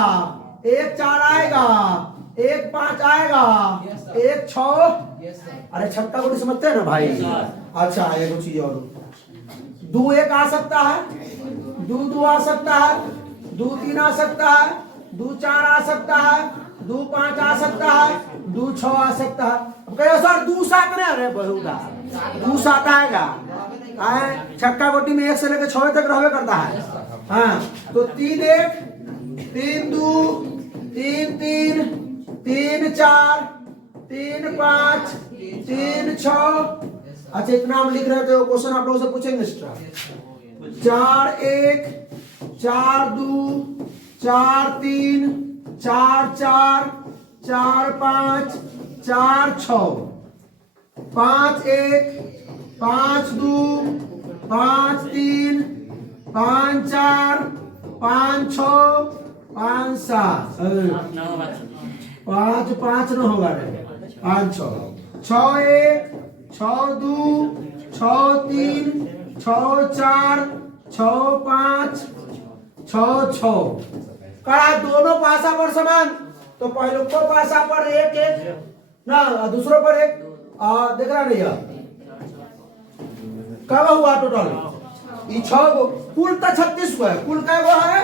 1 4 आएगा 1 5 आएगा 1 6 अरे छक्का गोटी समझते हैं ना भाई अच्छा एक चीज और 2 1 आ सकता है 2 2 आ सकता है 2 3 आ सकता है 2 4 आ सकता है 2 5 आ सकता है 2 6 आ सकता है अब कहे सर 2 7 नहीं अरे बहुदा 2 7 आएगा छक्का गोटी में 1 से लेकर 6 तक रहवे करता है हाँ तो 3 1 3 2 3 3 3 4 3 5 3 6 अच्छा इतना हम लिख रहे थे वो क्वेश्चन आप लोगों से पूछेंगे एक्स्ट्रा 4 1 4 2 4 3 4 4 4 5 4 6 5 1 5 2 5 3 5 4 5 6 5 7 5 5 न होगा रे 5 6 6 1 6 2 6 3 6 4 6 5 6 6 कड़ा दोनों पासा पर समान तो पहले को पासा पर एक एक ना दूसरों पर एक देख रहा नहीं है कब हुआ टोटल ये 6 गो कुल तो 36 गो है कुल क्या गो है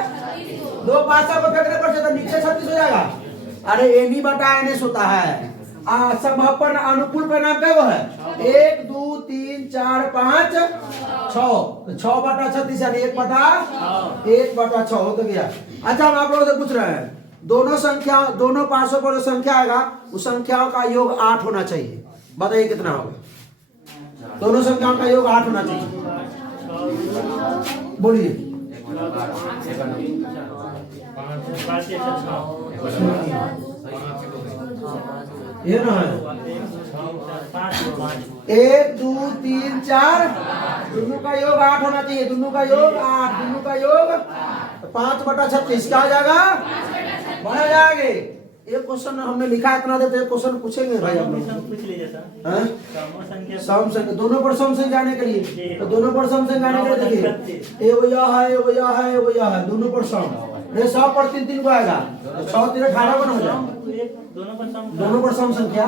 दो पासा को फेंकने पर से तो नीचे 36 हो जाएगा अरे एनी बटा एनएस होता है संभव पर अनुकूल परिणाम क्या गो है 1 2 3 4 5 6 6 बटा 36 यानी 1 बटा 6 हो तो गया। अच्छा हम आप लोगों से पूछ रहे हैं दोनों संख्या दोनों पासों पर जो संख्या आएगा उस संख्याओं का योग 8 होना चाहिए बताइए कितना होगा दोनों संख्याओं का योग 8 होना चाहिए बोलिए ये ना है 1 2 3 4 दोनों का योग 8 होना चाहिए दोनों का योग 8 दोनों का योग 5 बटा 36 क्या हो जाएगा बढ़ जाएंगे एक क्वेश्चन हमने लिखा इतना देर तो एक क्वेश्चन पूछेंगे भाई आप लोग पूछ लीजिए सर सम संख्या दोनों पर सम संख्या जाने के लिए तो दोनों पर सम संख्या जाने के लिए देखिए ये वो यह है वो यह है वो यह है दोनों पर सम ये 100 पर 3 3 को आएगा तो 6 3 18 बन हो जाएगा दोनों पर सम संख्या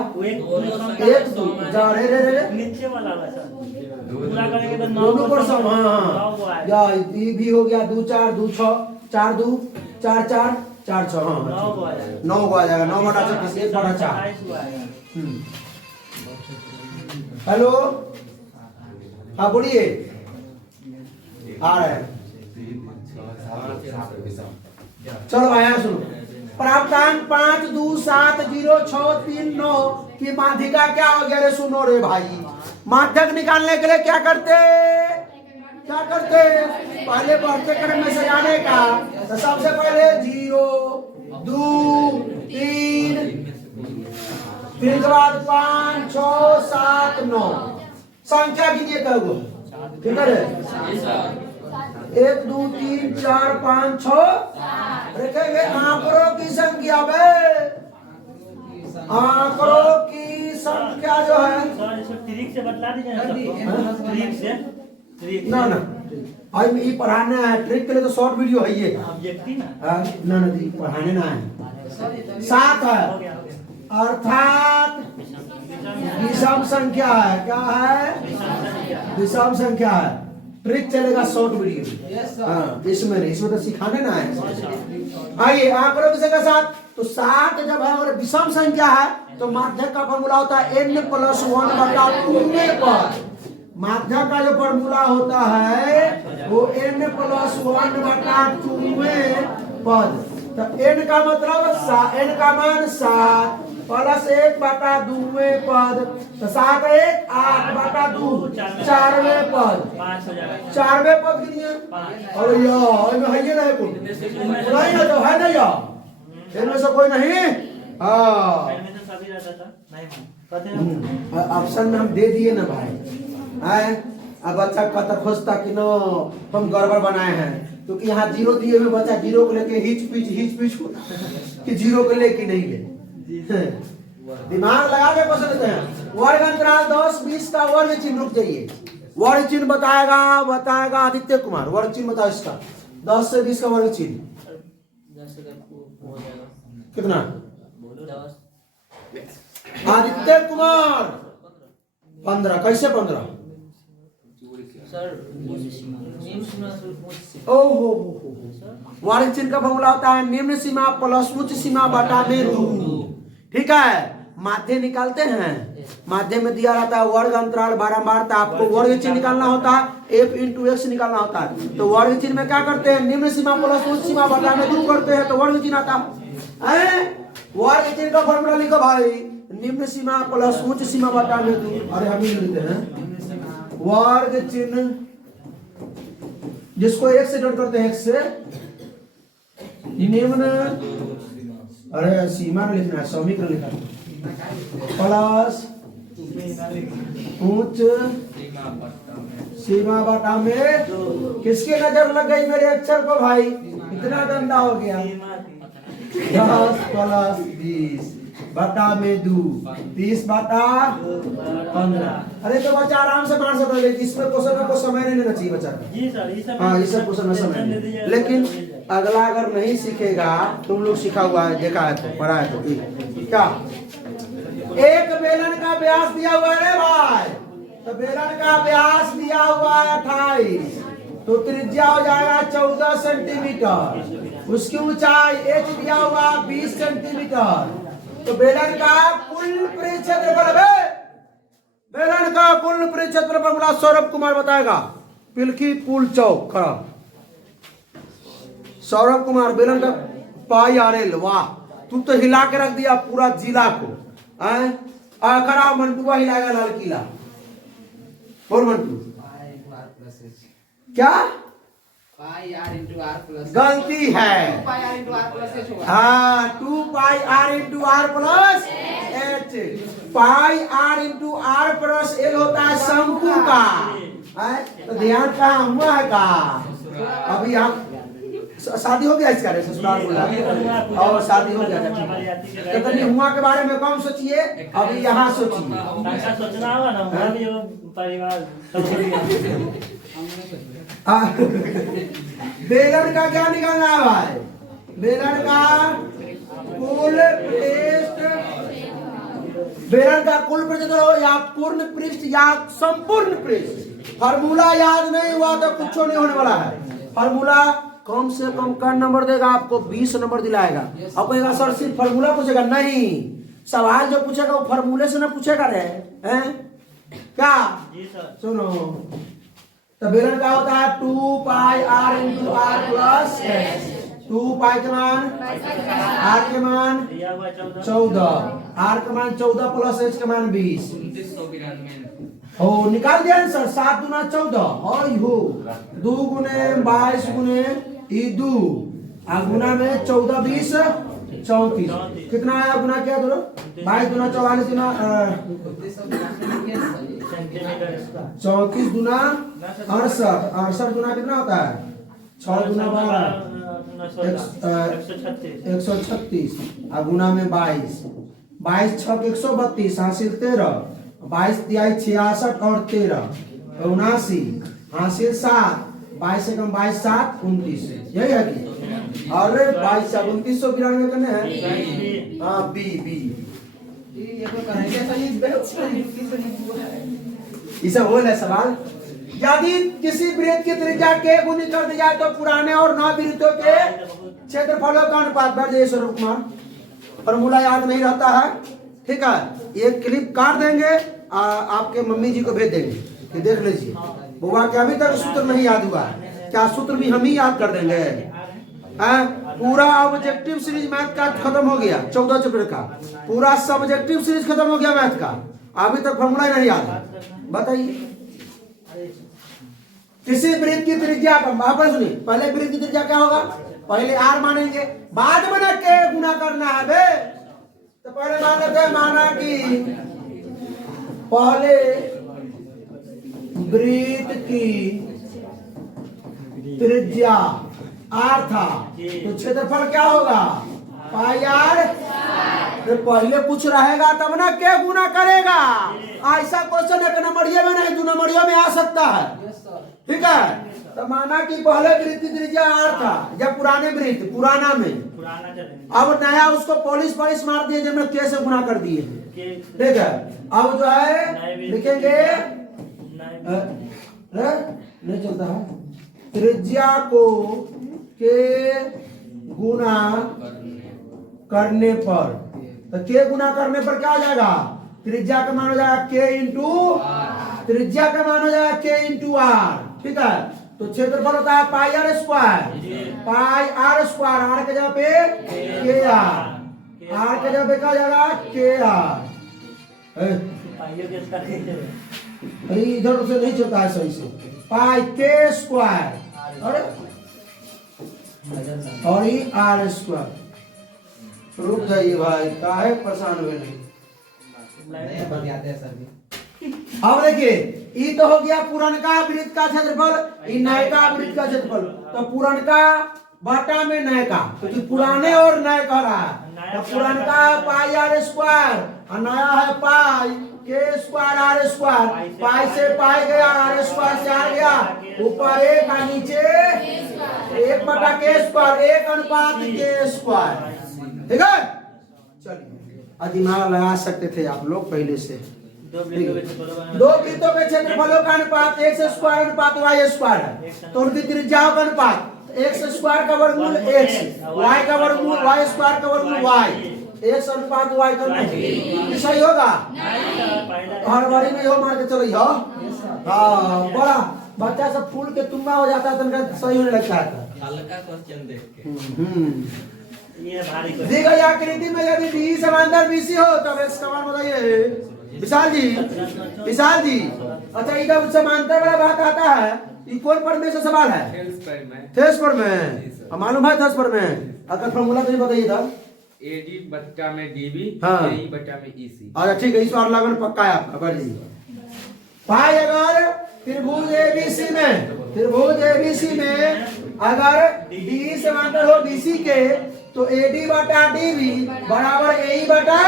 एक दो जा रे रे रे नीचे वाला सर पूरा करेंगे तो दोनों पर सम हां या ये भी हो गया 2 4 2 6 4 2 4 4 4 6 हाँ 9 को आ जाएगा 9 बटा 36 1 बटा 4 हेलो हाँ बोलिए आ रहे हैं चलो भाई यहाँ सुनो प्राप्तांक 5 2 7 0 6 3 9 की माध्यिका क्या हो गया रे सुनो रे भाई माध्यक निकालने के लिए क्या करते पहले बढ़ते क्रम में से जाने का तो सबसे पहले 0 2 3 फिर के बाद 5 6 7 9 संख्या कीजिए कहो ठीक है 1 2 3 4 5 6 रखेंगे आंकड़ों की संख्या में आंकड़ों की संख्या जो है ट्रिक से बतला दीजिए ट्रिक से ना आज ये पढ़ाना है ट्रिक के लिए तो शॉर्ट वीडियो है ये ना जी पढ़ाने ना है 7 है अर्थात विषम संख्या है क्या है विषम संख्या है ट्रिक चलेगा शॉर्ट वीडियो हाँ इसमें तो सिखाने ना है आइए आंकड़ों की संख्या 7 तो 7 जब है और विषम संख्या है तो माध्यक का फॉर्मूला होता है n + 1 बटा 2 पर माध्यक का जो फॉर्मूला होता है वो n + 1 बटा 2 पद तो n का मतलब n का मान 7 प्लस 1 बटा 2 पद तो 7 1 8 बटा 2 4वें पद 4वें पद कितने और यार इनमें है ये नहीं कोई नहीं ना तो है ना यार इनमें से कोई नहीं ऑप्शन में हम दे दिए ना भाई है अब बच्चा कहता खोजता कि नो हम गड़बड़ बनाए हैं क्योंकि यहाँ 0 दिए हुए बच्चा 0 को लेके हिच पिच कि 0 को लेके नहीं ले दिमाग लगा के क्वेश्चन देते हैं वर्ग अंतराल 10 20 का वर्ग चिन्ह रुक जाइए वर्ग चिन्ह बताएगा आदित्य कुमार वर्ग चिन्ह बताओ इसका 10 से 20 का वर्ग चिन्ह कितना आदित्य कुमार 15 कैसे 15 ओहो वर्ग चिन्ह का फॉर्मूला होता है निम्न सीमा प्लस उच्च सीमा बटा में 2 ठीक है माध्य निकालते हैं माध्य में दिया रहता है वर्ग अंतराल बारंबार आपको वर्ग चिन्ह निकालना होता है f × x निकालना होता है तो वर्ग चिन्ह में क्या करते हैं निम्न सीमा प्लस उच्च सीमा बटा में 2 करते हैं तो वर्ग चिन्ह आता है वर्ग चिन्ह का फॉर्मूला लिखो भाई निम्न सीमा प्लस उच्च सीमा बटा में 2 अरे हम ही लिखते हैं वर्ग चिन्ह जिसको x से जोड़ करते हैं x से निम्न अरे सीमा में लिखना है समीकरण लिखना प्लस ऊंच सीमा बटा में किसकी नजर लग गई मेरे अक्षर को भाई? इतना गंदा हो गया। 10 प्लस 20 बटा में 2 30 बटा 15। अरे तो बच्चा आराम से मार सकता है, इसमें क्वेश्चन में कुछ समय नहीं लेना चाहिए बच्चा का। जी सर, ये सब हाँ, ये सब क्वेश्चन में समय नहीं। लेकिन अगला अगर नहीं सीखेगा, तुम लोग सीखा हुआ है, देखा है तो, पढ़ा है तो क्या एक बेलन का व्यास दिया हुआ है भाई, तो बेलन का व्यास दिया हुआ है 28, तो त्रिज्या हो जाएगा 14 सेंटीमीटर, उसकी ऊंचाई h दिया हुआ 20 सेंटीमीटर। तो बेलन का कुल परिक्षेत्रफल है, बेलन का कुल परिक्षेत्रफल बोला सौरभ कुमार बताएगा। पिलखी पुल चौक खड़ा सौरभ कुमार, बेलन का पाई RL। वाह, तू तो हिला के रख दिया पूरा जिला को। खड़ा मंटुआ हिलाएगा लाल किला। और मंटू क्या गलती है? हाँ, 2 pi R into R plus H. Pi R into R plus L होता है शंकु का। तो ध्यान कहाँ हुआ है का? अभी आप शादी हो गया इसका ससुराल बोला और शादी हो गया। तो हुआ के बारे में कम सोचिए, अभी यहाँ सोचिए। सोचना होगा ना, परिवार बेलन का क्या निकालना है भाई? बेलन का कुल पृष्ठ, बेलन का कुल पृष्ठ हो या पूर्ण पृष्ठ या संपूर्ण पृष्ठ। फार्मूला याद नहीं हुआ तो कुछ नहीं होने वाला है। फार्मूला कम से कम का नंबर देगा आपको, 20 नंबर दिलाएगा। अब कहेगा सर सिर्फ फार्मूला पूछेगा, नहीं, सवाल जो पूछेगा वो फार्मूले से ना पूछेगा रे, हैं क्या? जी सर। सुनो, तो बेलन का होता है 2 pi R into R plus H. 2 pi के मान R के मान 14, R के मान 14 प्लस एच के मान 20। ओ निकाल दिया आंसर। 7 दूना 14 और हो 2 गुने 22 गुने 2 गुना में 14 20 34। कितना आया? गुना क्या दोनों? 22 दूना 44 गुना 34 गुना 68, 68 गुना कितना होता है? 6 गुना 12 136 गुना में 22, 22 6 132 हासिल 13, 22 दिया 66 और 13 79 हासिल 7, 22 से कम 22 7 29। यही है कि? अरे 22 से 2992 करने हैं। हाँ बी इसे हो है सवाल। यदि किसी वृत्त की त्रिज्या के गुनी कर दी जाए तो पुराने और नए वृत्तों के क्षेत्रफलों का अनुपात बढ़ जाए। स्वरूप कुमार, फॉर्मूला याद नहीं रहता है, ठीक है? एक क्लिप काट देंगे, आपके मम्मी जी को भेज देंगे कि देख लीजिए बुआ के अभी तक सूत्र नहीं याद हुआ, क्या सूत्र भी हम ही याद कर देंगे। पूरा ऑब्जेक्टिव सीरीज मैथ का खत्म हो गया, 14 चैप्टर का पूरा सब्जेक्टिव सीरीज खत्म हो गया मैथ का, अभी तक फॉर्मूला नहीं याद है। बताइए किसी वृत्त की त्रिज्या का, सुनिए, पहले वृत्त की त्रिज्या क्या होगा? पहले R मानेंगे, बाद में ना के गुना करना है बे। तो पहले माना कि पहले वृत्त की त्रिज्या R था, तो क्षेत्रफल क्या होगा? पाई R। तो पहले कुछ रहेगा तब ना के गुना करेगा। ऐसा क्वेश्चन एक नंबरिया में नहीं, 2 नंबरिया में आ सकता है, ठीक है? तो माना कि पहले वृत्त की त्रिज्या R था, जब पुराने वृत्त पुराना में, अब नया उसको पॉलिश मार दिए, जब के से गुना कर दिए, ठीक है? अब जो है लिखेंगे, नहीं चलता है, त्रिज्या को के गुना करने पर, तो के गुना करने पर क्या हो जाएगा? त्रिज्या का मान हो जाएगा के इंटू, त्रिज्या का मान हो जाएगा के इंटू आर, ठीक है? तो क्षेत्रफल होता है पाई R स्क्वायर, पाई R स्क्वायर, R के जगह पे के आर, R के जगह पे क्या हो जाएगा? के आर। अरे इधर से नहीं चलता है सही से, पाई के स्क्वायर और ये R स्क्वायर। रुक जाइए भाई, काहे परेशान हुए नहीं। नहीं बतियाते हैं सर जी। अब देखिए ई तो हो गया पुरनका वृत्त का क्षेत्रफल, ई नयका वृत्त का क्षेत्रफल। तो पुरनका बटा में नयका, क्योंकि पुराने और नए कह रहा है। तो पुरनका पाई आर स्क्वायर और नया है पाई के स्क्वायर आर स्क्वायर। पाई से पाई गया, आर स्क्वायर से आ गया, ऊपर एक और नीचे एक बटा के स्क्वायर, एक अनुपात के स्क्वायर। ठीक है, चलिए दिमाग लगा सकते थे आप लोग पहले से। दो वृत्तों के क्षेत्रफलों का अनुपात एक्स स्क्वायर अनुपात वाई स्क्वायर है। तो उनकी त्रिज्याओं का अनुपात एक्स स्क्वायर का वर्गमूल एक्स, वाई का वर्गमूल वाई स्क्वायर का वर्गमूल वाई, एक्स अनुपात वाई का वर्गमूल। सही होगा? हर बारी में यो मार के चलो यो। हाँ, बड़ा बच्चा सब फूल के तुम्बा हो जाता है तो सही होने लगता है। हल्का क्वेश्चन देख के ये भारी दी गई आकृति में यदि डी समांतर बीसी हो तो इसका मान बताइए विशाल जी। विशाल जी, अच्छा इधर समांतर वाला बात आता है, ये कौन पद में से सवाल है? थेस पर में। मालूम है थेस पर में? अगर फॉर्मूला तो बताइए था। एडी बट्टा में डीबी, हाँ। एई बट्टा में ईसी। अच्छा ठीक है, इस बार लगन पक्का है आपका। बढ़िए पाई अगर त्रिभुज एबीसी में अगर डी समांतर हो बीसी के तो एडी बटा डीबी बराबर एई बटा,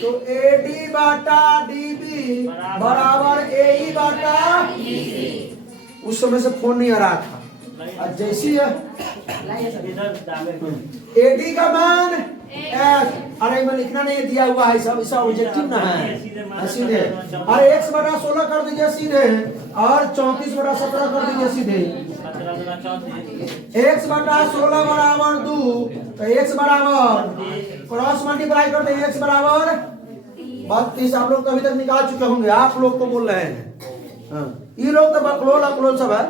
तो एडी बटा डीबी बराबर एई बटा। उस समय से फोन नहीं आ रहा था, आज जैसी है एडी का मान एच। अरे मैं लिखना नहीं दिया हुआ है, सब इसका ऑब्जेक्टिव ना है सीधे। अरे एक्स बटा 16 कर दीजिए सीधे, और 34 बटा 17 कर दीजिए सीधे। एक्स बटा 16 बराबर 2, तो एक्स बराबर क्रॉस मल्टीप्लाई करते हैं, एक्स बराबर 32। आप लोग कभी तक निकाल चुके होंगे, आप लोग को बोल रहे हैं। हाँ, ये लोग तो बकलोल अकलोल सब है।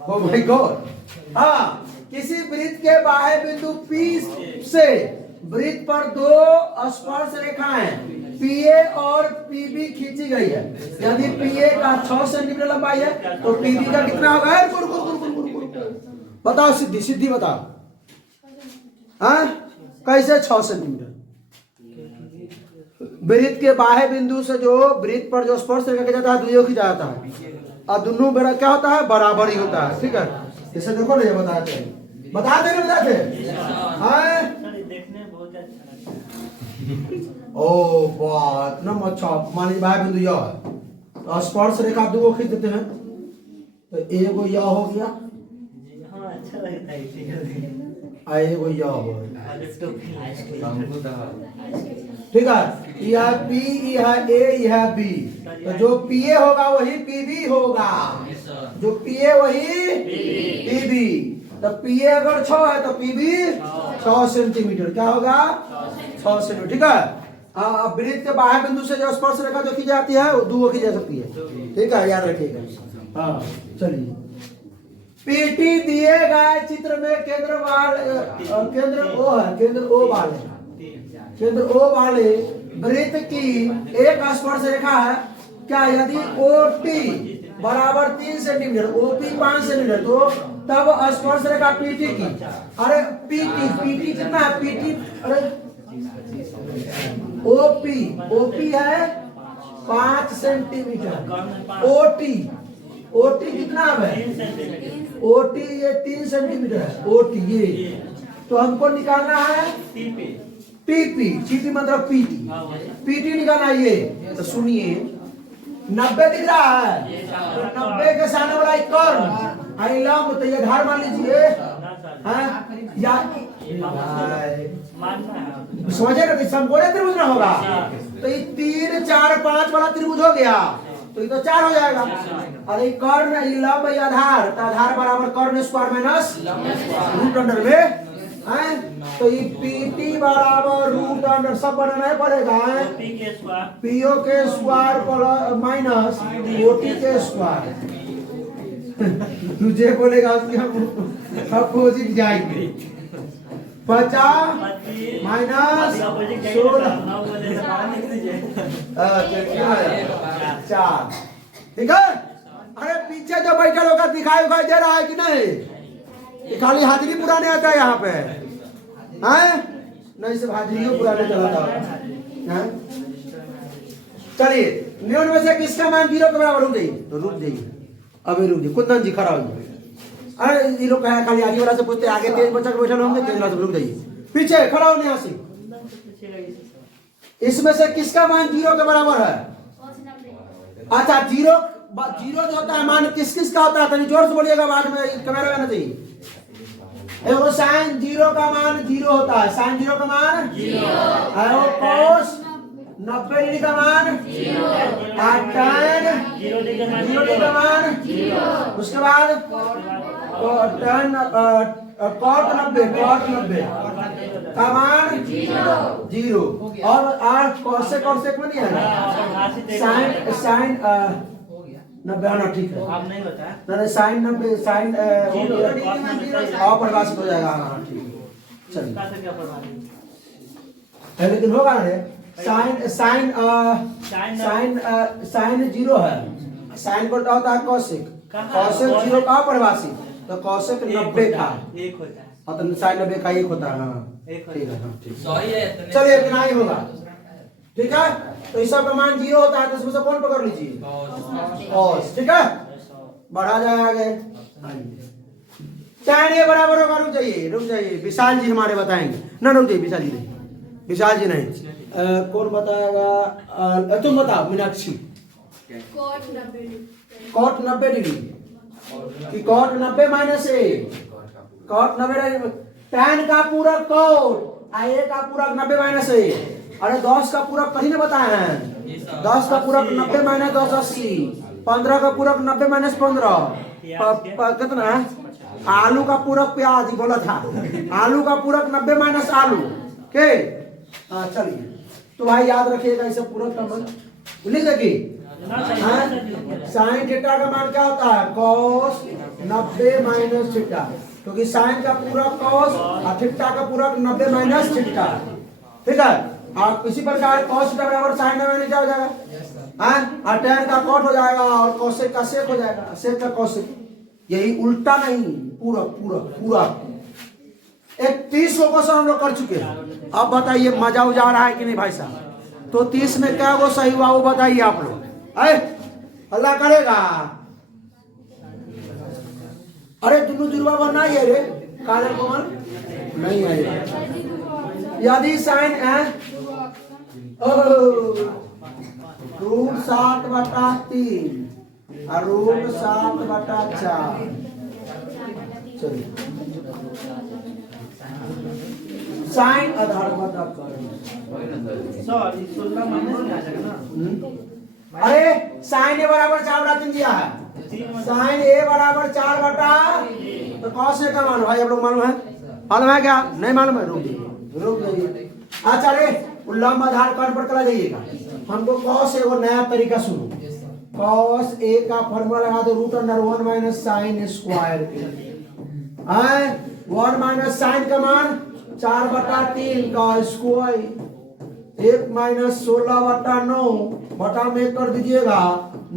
Oh my God. हाँ, किसी वृत्त के बाह्य बिंदु P से वृत्त पर दो स्पर्श रेखाएं PA और PB खींची गई है। यदि PA का 6 सेंटीमीटर लंबाई है तो PB का कितना होगा? बताओ, सीधी सीधी बताओ। हाँ, कैसे 6 सेंटीमीटर? वृत्त के बाह्य बिंदु से जो वृत्त पर जो स्पर्श रेखा खींचा जाता है, दुइयों खींचा जाता है, और दोनों बेरा क्या होता है? बराबर ही होता है। ठीक है, इसे देखो ना, ये बताते हैं, बताते नहीं बताते? देखने बहुत अच्छा ओ बात ना अच्छा। मान लीजिए बाह्य बिंदु यह है, तो स्पर्श रेखा दो खींच देते हैं, तो एगो यह हो गया, हाँ अच्छा लगता है। एगो यह हो गया। ठीक है, यह P, यह A, यह B। तो जो PA होगा वही PB होगा, जो PA वही PB। तो PA अगर 6 है तो PB 6 सेंटीमीटर। क्या होगा? 6 सेंटीमीटर। ठीक है, वृत्त के बाह्य बिंदु से जो स्पर्श रेखा जो खींची जाती है वो दो खींची जा सकती है। ठीक है, याद रखिएगा। हाँ, चलिए पीटी दिए गए चित्र में केंद्र O वाले वृत्त की एक स्पर्श रेखा है। क्या? यदि OT बराबर 3 सेंटीमीटर, OP 5 सेंटीमीटर, तो तब स्पर्श रेखा PT की। अरे PT कितना है? PT अरे OP है 5 सेंटीमीटर। OT कितना है? OT ये 3 सेंटीमीटर है। OT ये, तो हमको निकालना है TP मतलब PT निकालना है। ये तो सुनिए, 90 दिख रहा है, तो 90 के सामने वाला एक कर्ण आई लंब, तो ये धार मान लीजिए। या समझे ना, समकोणीय त्रिभुज ना होगा, तो ये 3, 4, 5 वाला त्रिभुज हो गया, तो ये तो 4 हो जाएगा। और ये कर्ण लंब या आधार, तो आधार बराबर कर्ण स्क्वायर माइनस रूट अंडर में है। तो ये PT बराबर रूट अंडर सब बनाना पड़ेगा। PO के स्क्वायर माइनस OT के स्क्वायर। तुझे बोलेगा उसकी हम अपोजिट जाएंगे। 50 माइनस 16 4। ठीक है। अरे पीछे जो बैठा होगा दिखाई उखाई दे रहा है कि नहीं? खाली हाजिरी पुराने आता है यहाँ पे, हैं? नहीं, सब हाजिरी पुराने चलाता है। हाँ? चलिए निम्न में से किसका मान 0 के बराबर हो जाइए तो रुक जाइए अभी रुक जाइए कुंदन जी खड़ा हो जाइए अरे ये लोग कहा खाली आगे वाला से पूछते आगे तेज बच्चा के बैठे होंगे तेज वाला से रुक जाइए पीछे खड़ा होने यहाँ से इसमें से किसका मान 0 के बराबर है अच्छा 0 जो होता है मान किस किस का होता है तनी जोर से बोलिएगा बाद में कैमरा में नहीं एगो साइन 0 का मान 0 होता है साइन 0 का मान 0 और cos 90 डिग्री का मान 0 और tan 0 डिग्री का मान 0 उसके बाद tan cot 90 का मान 0 और cosec में नहीं है साइन 90 आना ठीक है आप नहीं बताया ना साइन 90 साइन अपरिभाषित हो जाएगा हाँ ठीक है चलिए का से क्या परिभाषित है लेकिन होगा ना साइन साइन साइन साइन 0 है साइन को क्या होता है cosec cosec 0 का परिभाषित तो cosec 90 का एक होता है और तो साइन 90 का 1 होता है हाँ एक ठीक है हाँ ठीक सॉरी है इतने चलिए इतना ही होगा ठीक है तो इस सब का मान 0 होता है तो इसमें से कौन पकड़ लीजिए cos ठीक है बढ़ा जाए आगे tan ये बराबर होगा रुक जाइए विशाल जी हमारे बताएंगे ना रुक जाइए विशाल जी नहीं कौन बताएगा तुम बताओ मीनाक्षी cot 90 डिग्री कि cot 90 minus a cot 90 tan का पूरक cot a का पूरक 90 माइनस a अरे 10 का पूरक कहीं नहीं बताए हैं 10 का पूरक 90 माइनस 10 80 15 का पूरक 90 माइनस 15 कितना है आलू का पूरक प्याज ही बोला था आलू का पूरक 90 माइनस आलू के चलिए तो भाई याद रखिएगा इसे पूरक का मान लिख देखिए साइन थीटा का मान क्या होता है cos 90 माइनस थीटा क्योंकि साइन का पूरक cos और थीटा का पूरक 90 माइनस थीटा ठीक है आप इसी प्रकार cos का बराबर sin 90 क्या हो जाएगा हाँ और tan का cot हो जाएगा और cosec का sec हो जाएगा sec का cosec यही उल्टा नहीं पूरा एक 30 को क्वेश्चन हम लोग कर चुके हैं अब बताइए मजा उजा रहा है कि नहीं भाई साहब तो 30 में क्या वो सही हुआ वो बताइए आप लोग अल्लाह करेगा अरे दुनू जुड़वा बनना ही है रे काले कोमल नहीं आएगा यदि साइन है रूट 7/3 और रूट 7/4 चलिए साइन आधार बता कर सॉरी 16 माइनस में आ जाएगा ना अरे साइन a बराबर 4/3 दिया है साइन a बराबर 4/3 तो cos a का मान भाई आप लोग मालूम है क्या नहीं मालूम है रुक जाइए अच्छा रे लंब आधार कार्ड पर चला जाइएगा हमको cos a वो नया तरीका सुनो cos a का फॉर्मूला लगा दो √1 minus sine square 1 minus sine का मान 4/3 का स्क्वायर 1 माइनस 16/9 बटा में कर दीजिएगा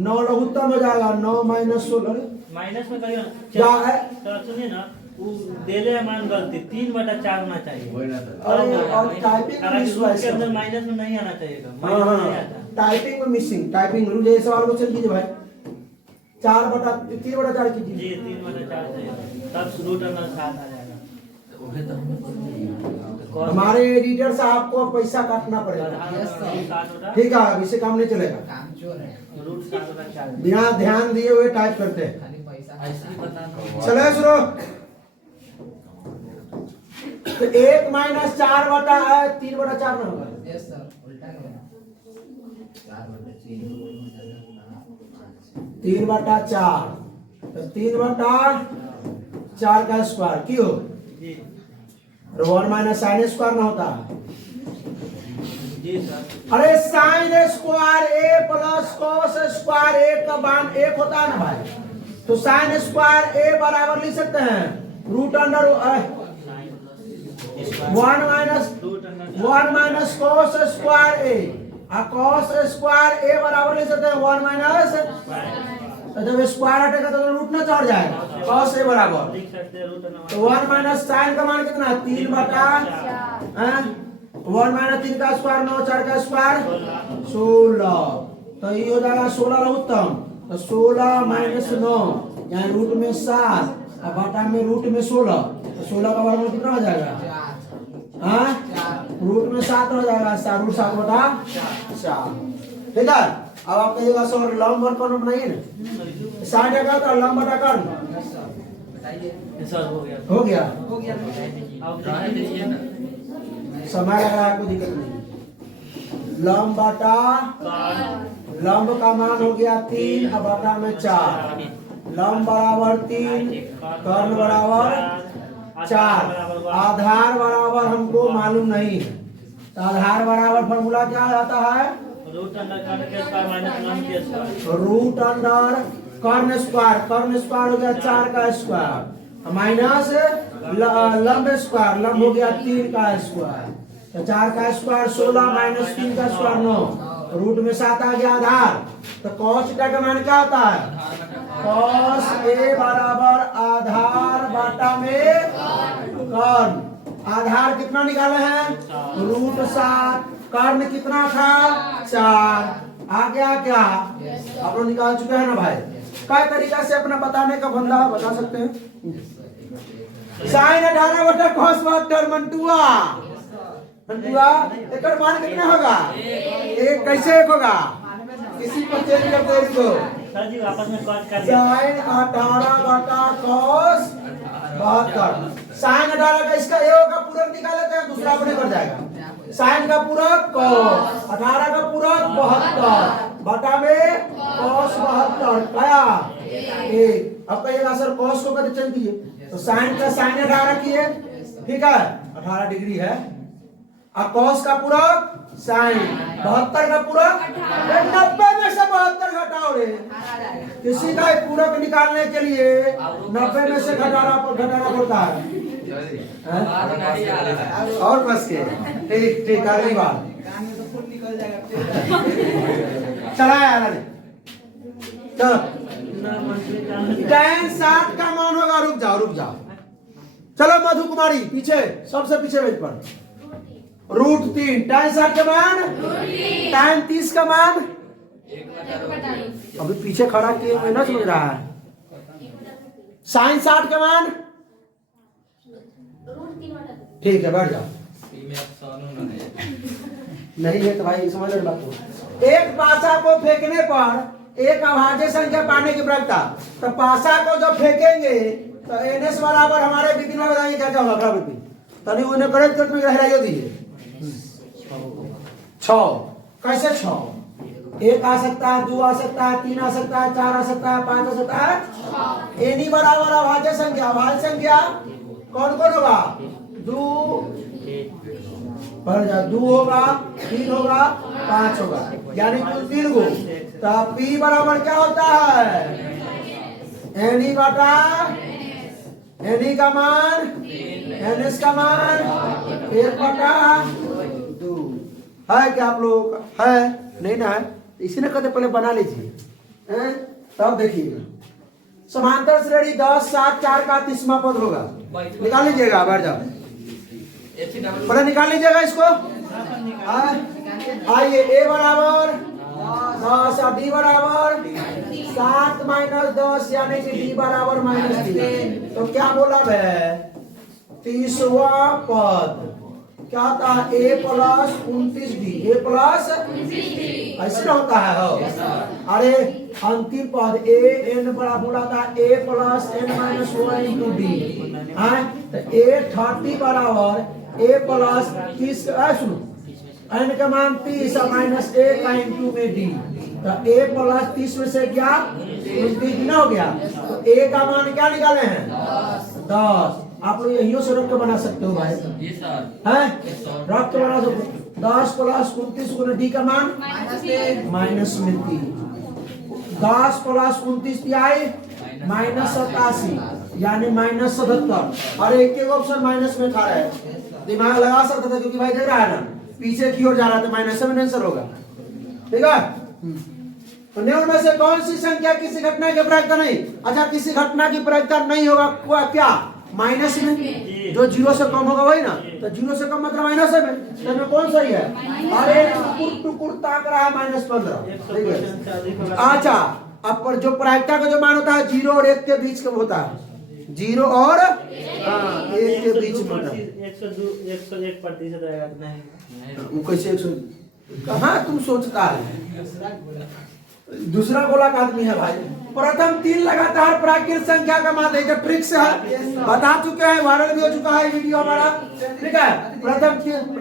9 लघुत्तम हो जाएगा 9 माइनस 16 माइनस में करिए क्या है तो सुनिए ना वो देले मान गलती 3/4 होना चाहिए अरे और टाइपिंग में मिस हुआ के अंदर माइनस में नहीं आना चाहिए हाँ टाइपिंग में मिसिंग टाइपिंग रूल ये सवाल को चल कीजिए भाई 3/4 कीजिए जी 3/4 चाहिए तब √7 आ जाएगा हमारे एडिटर साहब को पैसा काटना पड़ेगा ठीक है अब इसे काम नहीं चलेगा काम चोर है √7/4 बिना ध्यान दिए हुए टाइप करते हैं खाली पैसा ऐसे ही बता चले शुरू तो 1 माइनस 4/3/4 में होगा यस सर उल्टा गया 3/4 तो 3/4 का स्क्वायर क्यों जी 1 माइनस साइन स्क्वायर ना होता जी सर अरे sine square a plus cos square a का मान 1 होता है ना भाई तो साइन स्क्वायर a बराबर लिख सकते हैं √1 माइनस cos स्क्वायर a और cos स्क्वायर a बराबर लिख सकते हैं 1 माइनस तो जब स्क्वायर हटेगा तो रूट ना चढ़ जाएगा cos a बराबर लिख सकते हैं तो 1 माइनस साइन का मान कितना 3/4 1 माइनस 3 का स्क्वायर 9, 4 का स्क्वायर 16। तो ये हो जाएगा 16 उत्तम। तो 16 माइनस 9 यहाँ रूट में 7 और बटा में रूट में 16। तो 16 का वर्गमूल कितना हो जाएगा? हाँ, रूट में 7 हो जाएगा, रूट 7 बटा 4। ठीक है। अब आप कहिएगा सर लंब और कर्ण बनाइए ना। साइड का तो लंब बटा कर्ण सर हो गया। हो गया। अब रहने दीजिए ना। समय लग रहा है, कोई दिक्कत नहीं। लंब बटा लंब का मान हो गया 3 और बटा में 4। लंब बराबर 3, कर्ण बराबर 4। आधार बराबर हमको मालूम नहीं है, तो आधार बराबर फॉर्मूला क्या आता है? रूट अंडर कर्ण के स्क्वायर माइनस लंब के स्क्वायर। रूट अंडर कर्ण स्क्वायर, कर्ण स्क्वायर हो गया 4 का स्क्वायर माइनस लंब स्क्वायर, लंब हो गया 3 का स्क्वायर। तो 4 का स्क्वायर 16 माइनस 3 का स्क्वायर 9, रूट में 7 आ गया आधार। तो cos थीटा का मान क्या होता है? cos a बराबर आधार बटा में कर्ण। आधार कितना निकाले हैं? रूट 7। कर्ण कितना था? 4। आ गया क्या? आप लोग निकाल चुके हैं ना भाई? क्या तरीका से अपना बताने का बंदा बता सकते हैं? साइन 18 बटा cos फैक्टर मंटुआ एक मान कितना होगा? एक कैसे एक होगा? किसी को चेंज करते हैं इसको। सर जी आपस में कट कर साइन 18 बटा cos 72। साइन 18 का इसका ए का पूरक निकाल लेते हैं, दूसरा अपने कर जाएगा। साइन का पूरक cos, 18 का पूरक 72 बटा में cos 72 क्या? 1। अब कहिएगा सर cos को कैसे चेंज कीजिए? तो साइन का साइन 18 किए, ठीक है, 18 डिग्री है। और cos का पूरक साइन 72 का पूरक 90 में से 72 घटाओ रे। किसी का पूरक निकालने के लिए 90 में से घटाना पड़ता है। और बस के ठीक ठीक अगली बार चला यार। चलो tan 60 का मान होगा, रुक जाओ। चलो मधु कुमारी पीछे, सबसे पीछे बेंच पर। रूट 3 tan 60 का मान, tan 30 का मान। अभी पीछे खड़ा किए हुए ना समझ रहा है। sin 60 का मान ठीक है, बैठ जाओ। नहीं है तो भाई समझ बात को। एक पासा को फेंकने पर एक अभाज्य संख्या पाने की प्रक्रिया, तो पासा को जब फेंकेंगे तो एनएस बराबर हमारे विपिन में बताइए क्या क्या होगा विपिन? तनी उन्हें करेक्ट करके में गहराई दीजिए। 6 कैसे 6? 1 आ सकता है, 2 आ सकता है, 3 आ सकता है, 4 आ सकता है, 5 आ सकता है। एनी बराबर अभाज्य संख्या, अभाज्य संख्या कौन कौन होगा? 2 होगा, 3 होगा, 5 होगा, यानी कुल 3 गो। तो P बराबर क्या होता है? एनी बटा एनी का मान एनएस का मान 1 बटा 2 है। क्या आप लोग है? नहीं ना है? इसी ने कहते पहले बना लीजिए, तब देखिएगा। समांतर श्रेणी 10 7 4 का 30वां पद होगा, निकाल लीजिएगा। बैठ जाओ, पहले निकाल लीजिएगा इसको। आइए ए बराबर 10 और डी बराबर 7 माइनस 10 यानी कि डी बराबर -3। तो क्या बोला है? 30वां पद क्या था? a plus 29d, a plus ऐसे होता है हो। अरे अंतिम पद a n बड़ा बोला था a plus n minus 1 into D. तो a 30 बराबर a प्लस 30 सुनो n का मान 30 और माइनस 1 का इंटू में d। तो a प्लस 30 में से क्या 29 ना हो गया। तो a का मान क्या निकाले हैं? 10। आप लोग यही से रख के बना सकते हो भाई, हैं? रख के बना सकते। 10 प्लस 29 गुना डी का मान माइनस में 3। 10 प्लस 29 आई -87 यानी -77। और एक ऑप्शन माइनस में खा रहा है, दिमाग लगा सकता था क्योंकि भाई देख रहा है ना पीछे की ओर जा रहा था, माइनस में आंसर होगा। ठीक है। तो निम्न में से कौन सी संख्या किसी घटना की प्रायिकता नहीं? अच्छा, किसी घटना की प्रायिकता नहीं होगा क्या? माइनस में जो जीरो से कम होगा वही ना, तो जीरो से कम मतलब माइनस है में, तो इसमें कौन सही है? अरे टुकुर ताक रहा है -15, ठीक है। अच्छा, अब पर जो प्रायिकता का जो मान होता है 0 और 1 के बीच का होता है, 0 और 1 के बीच में होता है। 101% रहेगा तो नहीं, वो कैसे 100 कहाँ तुम सोचता है? दूसरा गोलक आदमी है भाई। प्रथम 3 लगातार प्राकृत संख्या का मान है, ट्रिक से बता चुके हैं, वायरल भी हो चुका है वीडियो हमारा, ठीक है। प्रथम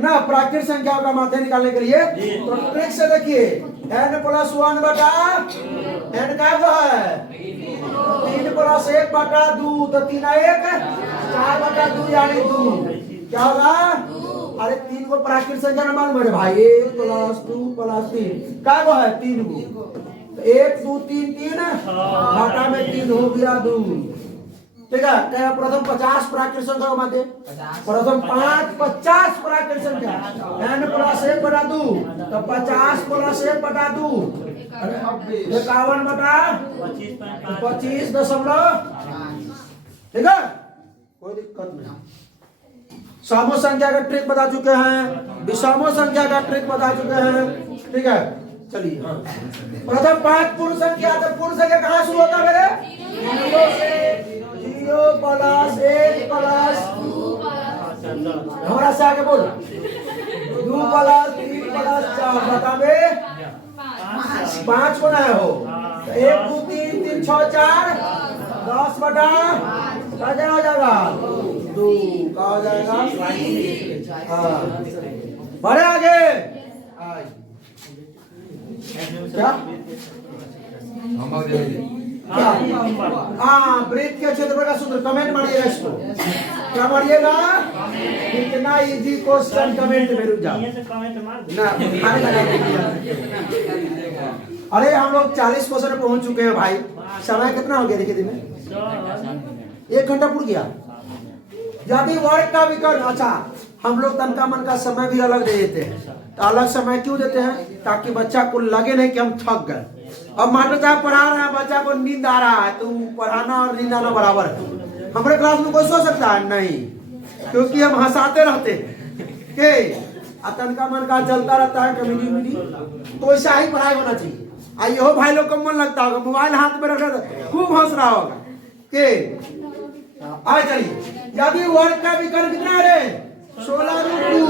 ना प्राकृत संख्या का माध्य निकालने के लिए तो ट्रिक से देखिए, n + 1 बटा n का वो है 3 + 1 बटा 2, तो 3 1 4 बटा 2 यानी 2, क्या होगा? अरे 3 को प्राकृत संख्या में मालूम है भाई, 1 + 2 + 3 क्या वो है 3 को, 1 2 3 3 घाटा में 3 हो गया 2, ठीक है। क्या प्रथम 50 प्राकृत संख्या को मानते, प्रथम 50 प्राकृत संख्या n + 1 बटा 2, तो 50 + 1 बटा 2 51 बटा 25.5, ठीक है, कोई दिक्कत नहीं। समूह संख्या का ट्रिक बता चुके हैं, विषमों संख्या का ट्रिक बता चुके हैं, ठीक है। चलिए प्रथम 5 पूर्ण संख्या, तो पूर्ण संख्या कहाँ शुरू होता है मेरे? 0 से, 0 + 1 + हमारा से आगे बोल 2 + 3 + 4 बतावे 5 बनाए हो, 1 2 3 3 6 4 10 बटा क्या हो जाएगा 2, क्या हो जाएगा? बढ़े आगे क्या? हाँ, वृत्त के क्षेत्रफल का सूत्र कमेंट मारिएगा इसको, क्या मारिएगा? कितना इजी क्वेश्चन कमेंट में रुक जाओ ना। अरे हम लोग 40% में पहुंच चुके हैं भाई। समय कितना हो गया देखिए दिन में? 1 घंटा पूरा गया। यदि वर्ग का विकर्ण, अच्छा हम लोग तन का मन का समय भी अलग दे देते हैं, तो अलग समय क्यों देते हैं? ताकि बच्चा को लगे नहीं कि हम थक गए। अब मास्टर साहब पढ़ा रहे हैं, बच्चा को नींद आ रहा है, तो पढ़ाना और नींद आना बराबर है। हमारे क्लास में कोई सो सकता है नहीं, क्योंकि हम हंसाते रहते हैं के तन का मन का चलता रहता है कमेडी, तो ऐसा ही पढ़ाई होना चाहिए। आइए हो भाई लोग को मन लगता होगा, मोबाइल हाथ में रखा खूब हंस रहा होगा के आ। चलिए यदि वर्ग का विकर्ण कितना है? 16√2,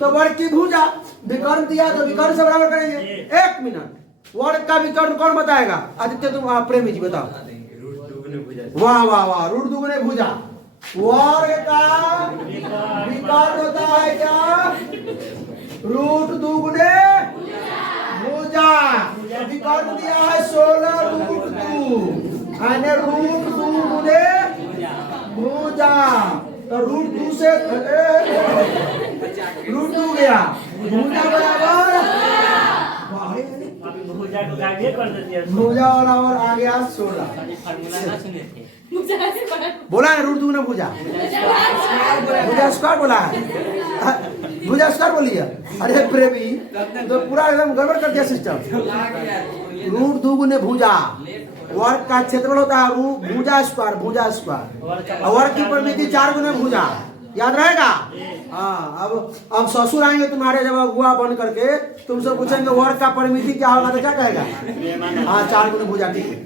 तो वर्ग की भुजा विकर्ण दिया तो विकर्ण से बराबर करेंगे। 1 मिनट, वर्ग का विकर्ण कौन बताएगा? आदित्य तुम प्रेमी जी बताओ। वाह वाह वाह, √2 भुजा। वर्ग का विकर्ण होता है क्या? √2 भुजा। विकर्ण दिया है 16√2 यानी √2 भुजा, तो √2 से √2 गया, भुजा बराबर भुजा बराबर आ गया 16। बोला है √2 भुजा, भुजा स्क्वायर बोला है, भुजा स्क्वायर बोलिए। अरे प्रेमी तो पूरा एकदम गड़बड़ कर दिया सिस्टम। √2 भुजा, वर्ग का क्षेत्रफल होता है भुजा स्क्वायर, भुजा स्क्वायर, और वर्ग की परिमिति 4 गुना भुजा, याद रहेगा? हाँ, अब ससुर आएंगे तुम्हारे जब अगुआ बन करके, तुमसे पूछेंगे वर्ग का परिमिति क्या होगा, तो क्या कहेगा? हाँ 4 गुना भुजा, ठीक है।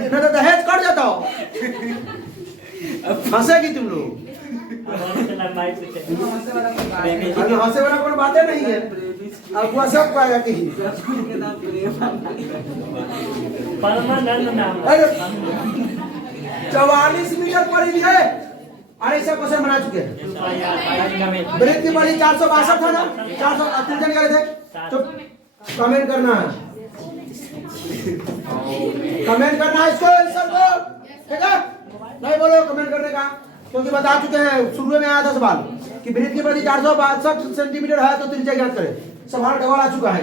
नहीं तो दहेज कट जाता हो, हंसेगी तुम लोग। हंसे वाला कोई बातें नहीं है, अगुआ सब पाएगा कहीं। 44 मीटर परिधि है। अरे सब क्वेश्चन बना चुके हैं। वृत्त की परिधि 462 था ना, 400 तीन गए थे। तो कमेंट करना है, कमेंट करना है इसको, आंसर को, ठीक है? नहीं बोलो कमेंट करने का, क्योंकि बता चुके हैं शुरू में आया था सवाल कि वृत्त की परिधि 462 सेंटीमीटर है, तो त्रिज्या ज्ञात करें। सवाल डबल आ चुका है।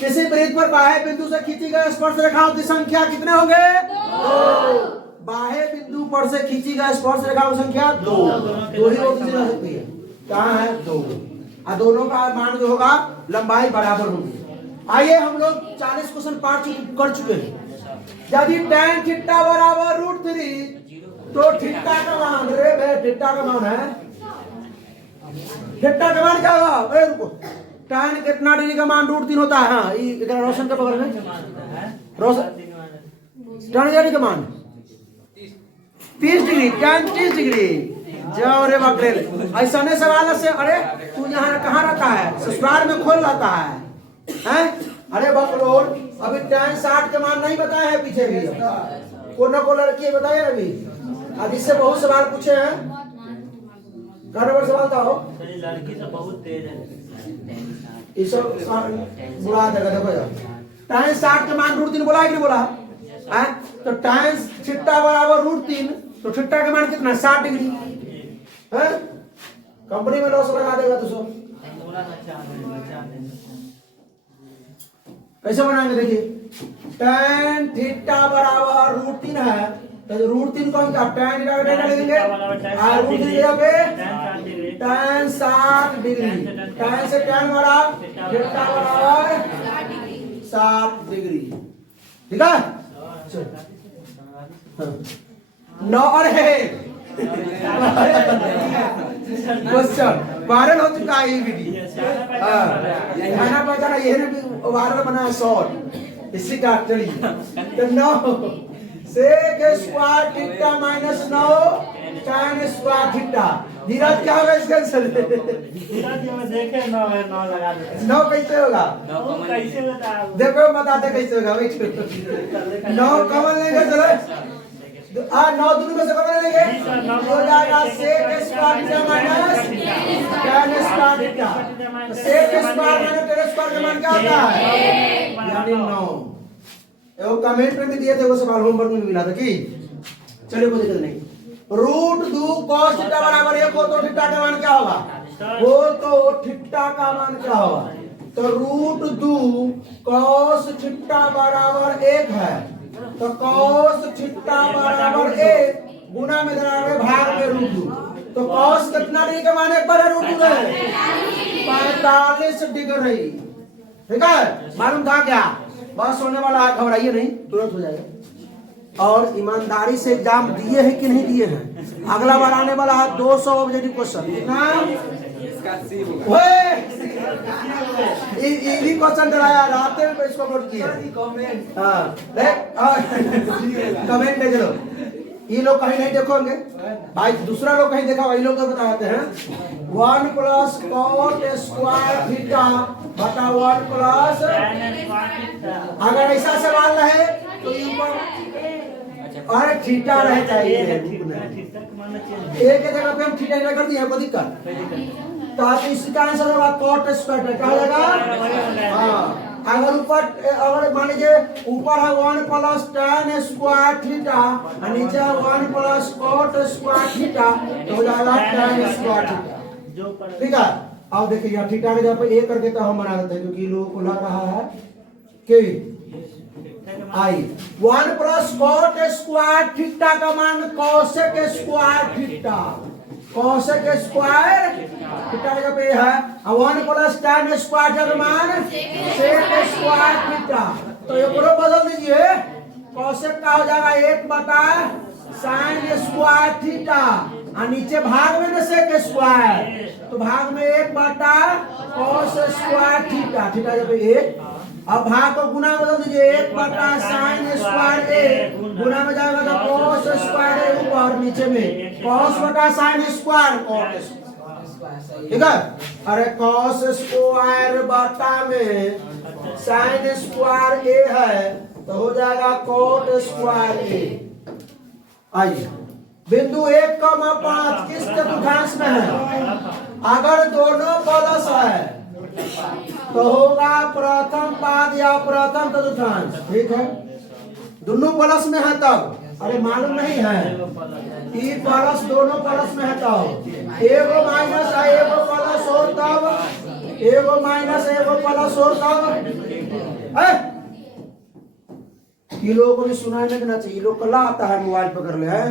किसी वृत्त पर बाह्य बिंदु से खींची गई स्पर्श रेखाओं की संख्या कितने होंगे? 2। बाह्य बिंदु पर से खींची गई स्पर्श रेखाओं की संख्या 2 ही होती जा सकती है। कहाँ है? 2। और दोनों का मान जो होगा लंबाई बराबर होगी। आइए हम लोग 40 क्वेश्चन कर चुके हैं। यदि tan थीटा बराबर √3, तो थीटा का मान रे बे थीटा का मान है थीटा का मान क्या होगा अरे रुको tan कितना डिग्री का मान √3 होता है हाँ ये इधर रोशन के बगल में रोशन tan डिग्री का मान 30 डिग्री tan 30 डिग्री जाओ रे बकरे ऐसा नहीं सवाल से अरे तू यहाँ कहाँ रखा है ससुराल में खोल रहता है अरे बकलोल अभी tan 60 के मान नहीं बताए हैं पीछे भी को न को लड़की बताए अभी अब इससे बहुत सवाल पूछे हैं कर सवाल था हो लड़की तो बहुत तेज है इस बुरा देगा देखो tan 60 के मान √3 बोला है कि नहीं बोला है तो tan थीटा बराबर √3 तो थीटा के मान कितना 60 डिग्री है कंपनी में लॉस लगा देगा तो सो कैसे बनाएंगे देखिए tan थीटा बराबर √3 है तो √3 को हम क्या tan थीटा का tan लिखेंगे और √3 की जगह पे tan 60 डिग्री tan से tan बड़ा थीटा बराबर 60 डिग्री ठीक है नौ और है क्वेश्चन वायरल हो चुका है ये वीडियो खाना पकाना ये भी वायरल बना है शॉर्ट इसी का चलिए तो 9 sec square theta minus 9 tan square theta Dheeraj क्या होगा इसका आंसर धीरज जी में देखे 9 लगा देते 9 कैसे होगा कैसे बता देखो बताते कैसे होगा वेट 9 कमल लेंगे चलो 9 दोनों में से कमल लेंगे हो जाएगा sec square theta minus tan square theta sec square minus tan square का मान क्या होता है यानी 9 वो कमेंट में भी दिए थे वो सवाल होमवर्क में मिला था कि चलिए कोई दिक्कत नहीं √2 cos थीटा बराबर 1 हो तो थीटा का मान क्या होगा वो तो थीटा का मान क्या होगा तो √2 cos थीटा बराबर 1 है तो cos थीटा बराबर 1 गुना में बराबर भाग में √2 तो cos कितना डिग्री का मान एक बार है √2 है 45 डिग्री ठीक है मालूम था क्या बस होने वाला है घबराइए नहीं तुरंत हो जाएगा और ईमानदारी से एग्जाम दिए हैं कि नहीं दिए हैं अगला बार आने वाला है 200 ऑब्जेक्टिव क्वेश्चन कितना इजी क्वेश्चन डराया रात में इसको नोट किया कमेंट में चलो ये लोग कहीं नहीं देखोगे भाई दूसरा लोग कहीं देखा वही लोग तो बताते हैं 1 प्लस cot स्क्वायर थीटा बटा 1 प्लस अगर ऐसा सवाल रहे तो अरे थीटा रहे चाहिए एक जगह पे हम थीटा ना कर दिया कोई दिक्कत तो इसका आंसर होगा cot स्क्वायर क्या हो जाएगा हाँ अगर ऊपर अगर मान लीजिए ऊपर है 1 प्लस tan स्क्वायर थीटा और नीचे 1 प्लस cot स्क्वायर थीटा तो हो जाएगा tan स्क्वायर थीटा ठीक है अब देखिए यहाँ थीटा के जगह पे ए करके तो हम बना देते हैं क्योंकि लोगों को लग रहा है कि आई 1 प्लस cot स्क्वायर थीटा का मान cosec square theta cosec square theta का पे है 1 प्लस tan स्क्वायर का मान sec स्क्वायर थीटा तो ये पूरा बदल दीजिए cosec का हो जाएगा 1 बटा sin स्क्वायर थीटा और नीचे भाग में ना sec स्क्वायर तो भाग में 1 बटा cos स्क्वायर थीटा थीटा जब 1 अब भाग को गुना बदल दीजिए 1 बटा sin स्क्वायर a गुना में जाएगा तो cos स्क्वायर a ऊपर नीचे में cos बटा sin स्क्वायर cos ठीक है अरे cos स्क्वायर बटा में sin स्क्वायर a है तो हो जाएगा cot स्क्वायर a आइए बिंदु 1,5 किस चतुर्थांश में है अगर दोनों प्लस है तो होगा प्रथम पाद या प्रथम चतुर्थांश ठीक है दोनों प्लस में है तब अरे मालूम नहीं है ई प्लस दोनों प्लस में है तब एगो माइनस है एगो प्लस हो तब एगो माइनस एगो प्लस हो तब ये लोगों को भी सुनाई नहीं देना चाहिए लोग कला आता है मोबाइल पकड़ ले है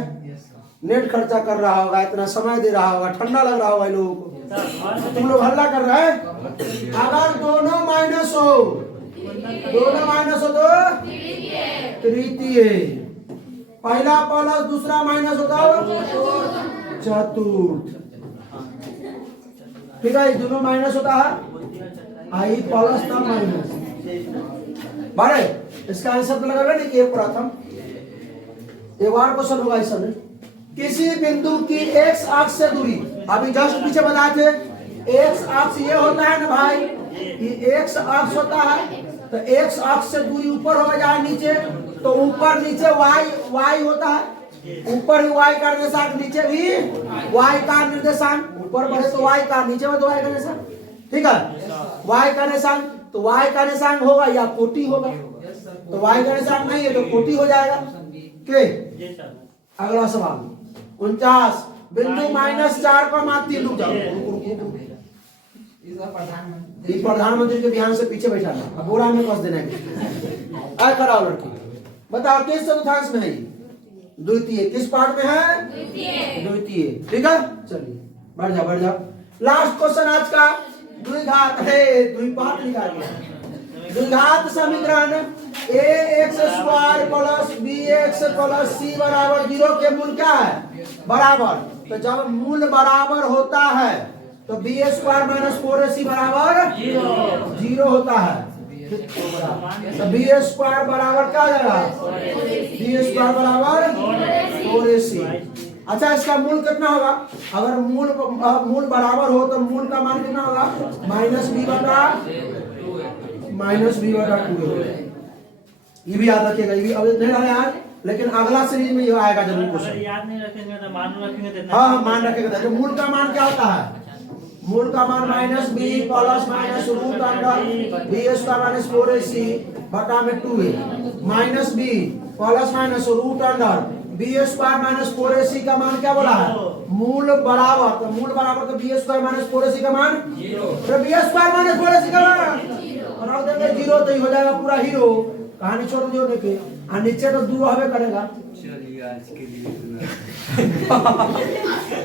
नेट खर्चा कर रहा होगा इतना समय दे रहा होगा ठंडा लग रहा होगा इन लोगों को तुम लोग हल्ला कर रहे हैं अगर दोनों माइनस हो तो तृतीय पहला प्लस दूसरा माइनस होता है चतुर्थ। ठीक है, दोनों माइनस होता है, आई प्लस था माइनस बारे। इसका आंसर तो लगा नहीं कि प्रथम। एक बार क्वेश्चन होगा इस समय, किसी बिंदु की एक्स अक्ष से दूरी, अभी जस्ट पीछे बताए थे, एक्स अक्ष ये होता है ना भाई, ये एक्स अक्ष होता है, तो एक्स अक्ष से दूरी ऊपर हो जाए नीचे, तो ऊपर नीचे वाई होता है, ऊपर ही वाई का निर्देशांक, नीचे भी वाई का निर्देशांक, ऊपर बढ़े तो वाई का, नीचे बढ़े तो वाई का निर्देशांक। ठीक है, वाई का निर्देशांक, तो वाई का निर्देशांक होगा या कोटि होगा, तो वाई का निर्देशांक नहीं है तो कोटि हो जाएगा। के अगला सवाल 49, बिंदु -4,3 रुक जाओ, प्रधानमंत्री के ध्यान से पीछे बैठा है, अब बोरा में फंस देना है। खड़ा हो लड़की, बताओ किस चतुर्थांश में है? द्वितीय। किस पार्ट में है? द्वितीय। ठीक है, चलिए बढ़ जाओ। लास्ट क्वेश्चन आज का, द्विघात है, द्विपात निकाल गया। द्विघात समीकरण ax² plus bx plus c बराबर 0 के मूल क्या है? बराबर। तो जब मूल बराबर होता है तो b² माइनस 4ac बराबर 0 होता है। तो b² बराबर क्या जाएगा? b² बराबर 4ac। अच्छा, इसका मूल कितना होगा? अगर मूल बराबर हो तो मूल का मान कितना होगा? -b/2। ये भी याद रखिएगा, ये भी अब नहीं रहा यार, लेकिन अगला सीरीज में ये आएगा जरूर क्वेश्चन। याद नहीं रखेंगे तो मान रखेंगे तो हाँ, मान रखेगा। तो मूल का मान क्या होता है? मूल का मान -b plus minus root under b² minus 4ac बटा में 2a, -b plus minus root under b² minus 4ac का मान क्या बोला है? मूल बराबर। तो मूल बराबर तो b² माइनस 4ac का मान 0, तो b² माइनस 4ac का मान बनाओ देंगे 0, तो ही हो जाएगा पूरा हीरो। कहानी छोड़ दियो लेके, और नीचे तो 2 हवे करेगा। चलिए आज के लिए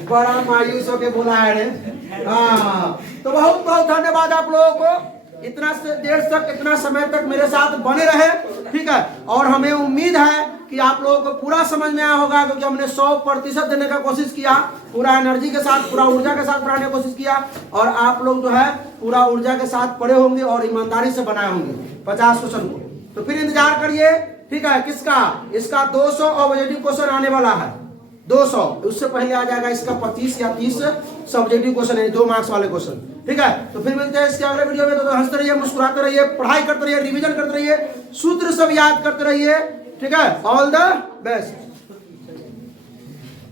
बड़ा मायूस होके बोला है रे। हाँ, तो बहुत बहुत धन्यवाद आप लोगों को, इतना देर तक, इतना समय तक मेरे साथ बने रहे। ठीक है, और हमें उम्मीद है कि आप लोगों को पूरा समझ में आया होगा, क्योंकि हमने 100% देने का कोशिश किया, पूरा एनर्जी के साथ, पूरा ऊर्जा के साथ पढ़ाने की कोशिश किया, और आप लोग जो है पूरा ऊर्जा के साथ पढ़े होंगे और ईमानदारी से बनाए होंगे 50 क्वेश्चन को। तो फिर इंतजार करिए। ठीक है, किसका? इसका 200 ऑब्जेक्टिव क्वेश्चन आने वाला है, 200। उससे पहले आ जाएगा इसका 25 या 30 सब्जेक्टिव क्वेश्चन है, 2 मार्क्स वाले क्वेश्चन। ठीक है, तो फिर मिलते हैं इसके अगले वीडियो में। तो हंसते रहिए, मुस्कुराते रहिए, पढ़ाई करते रहिए, रिवीजन करते रहिए, सूत्र सब याद करते रहिए। ठीक है, ऑल द बेस्ट।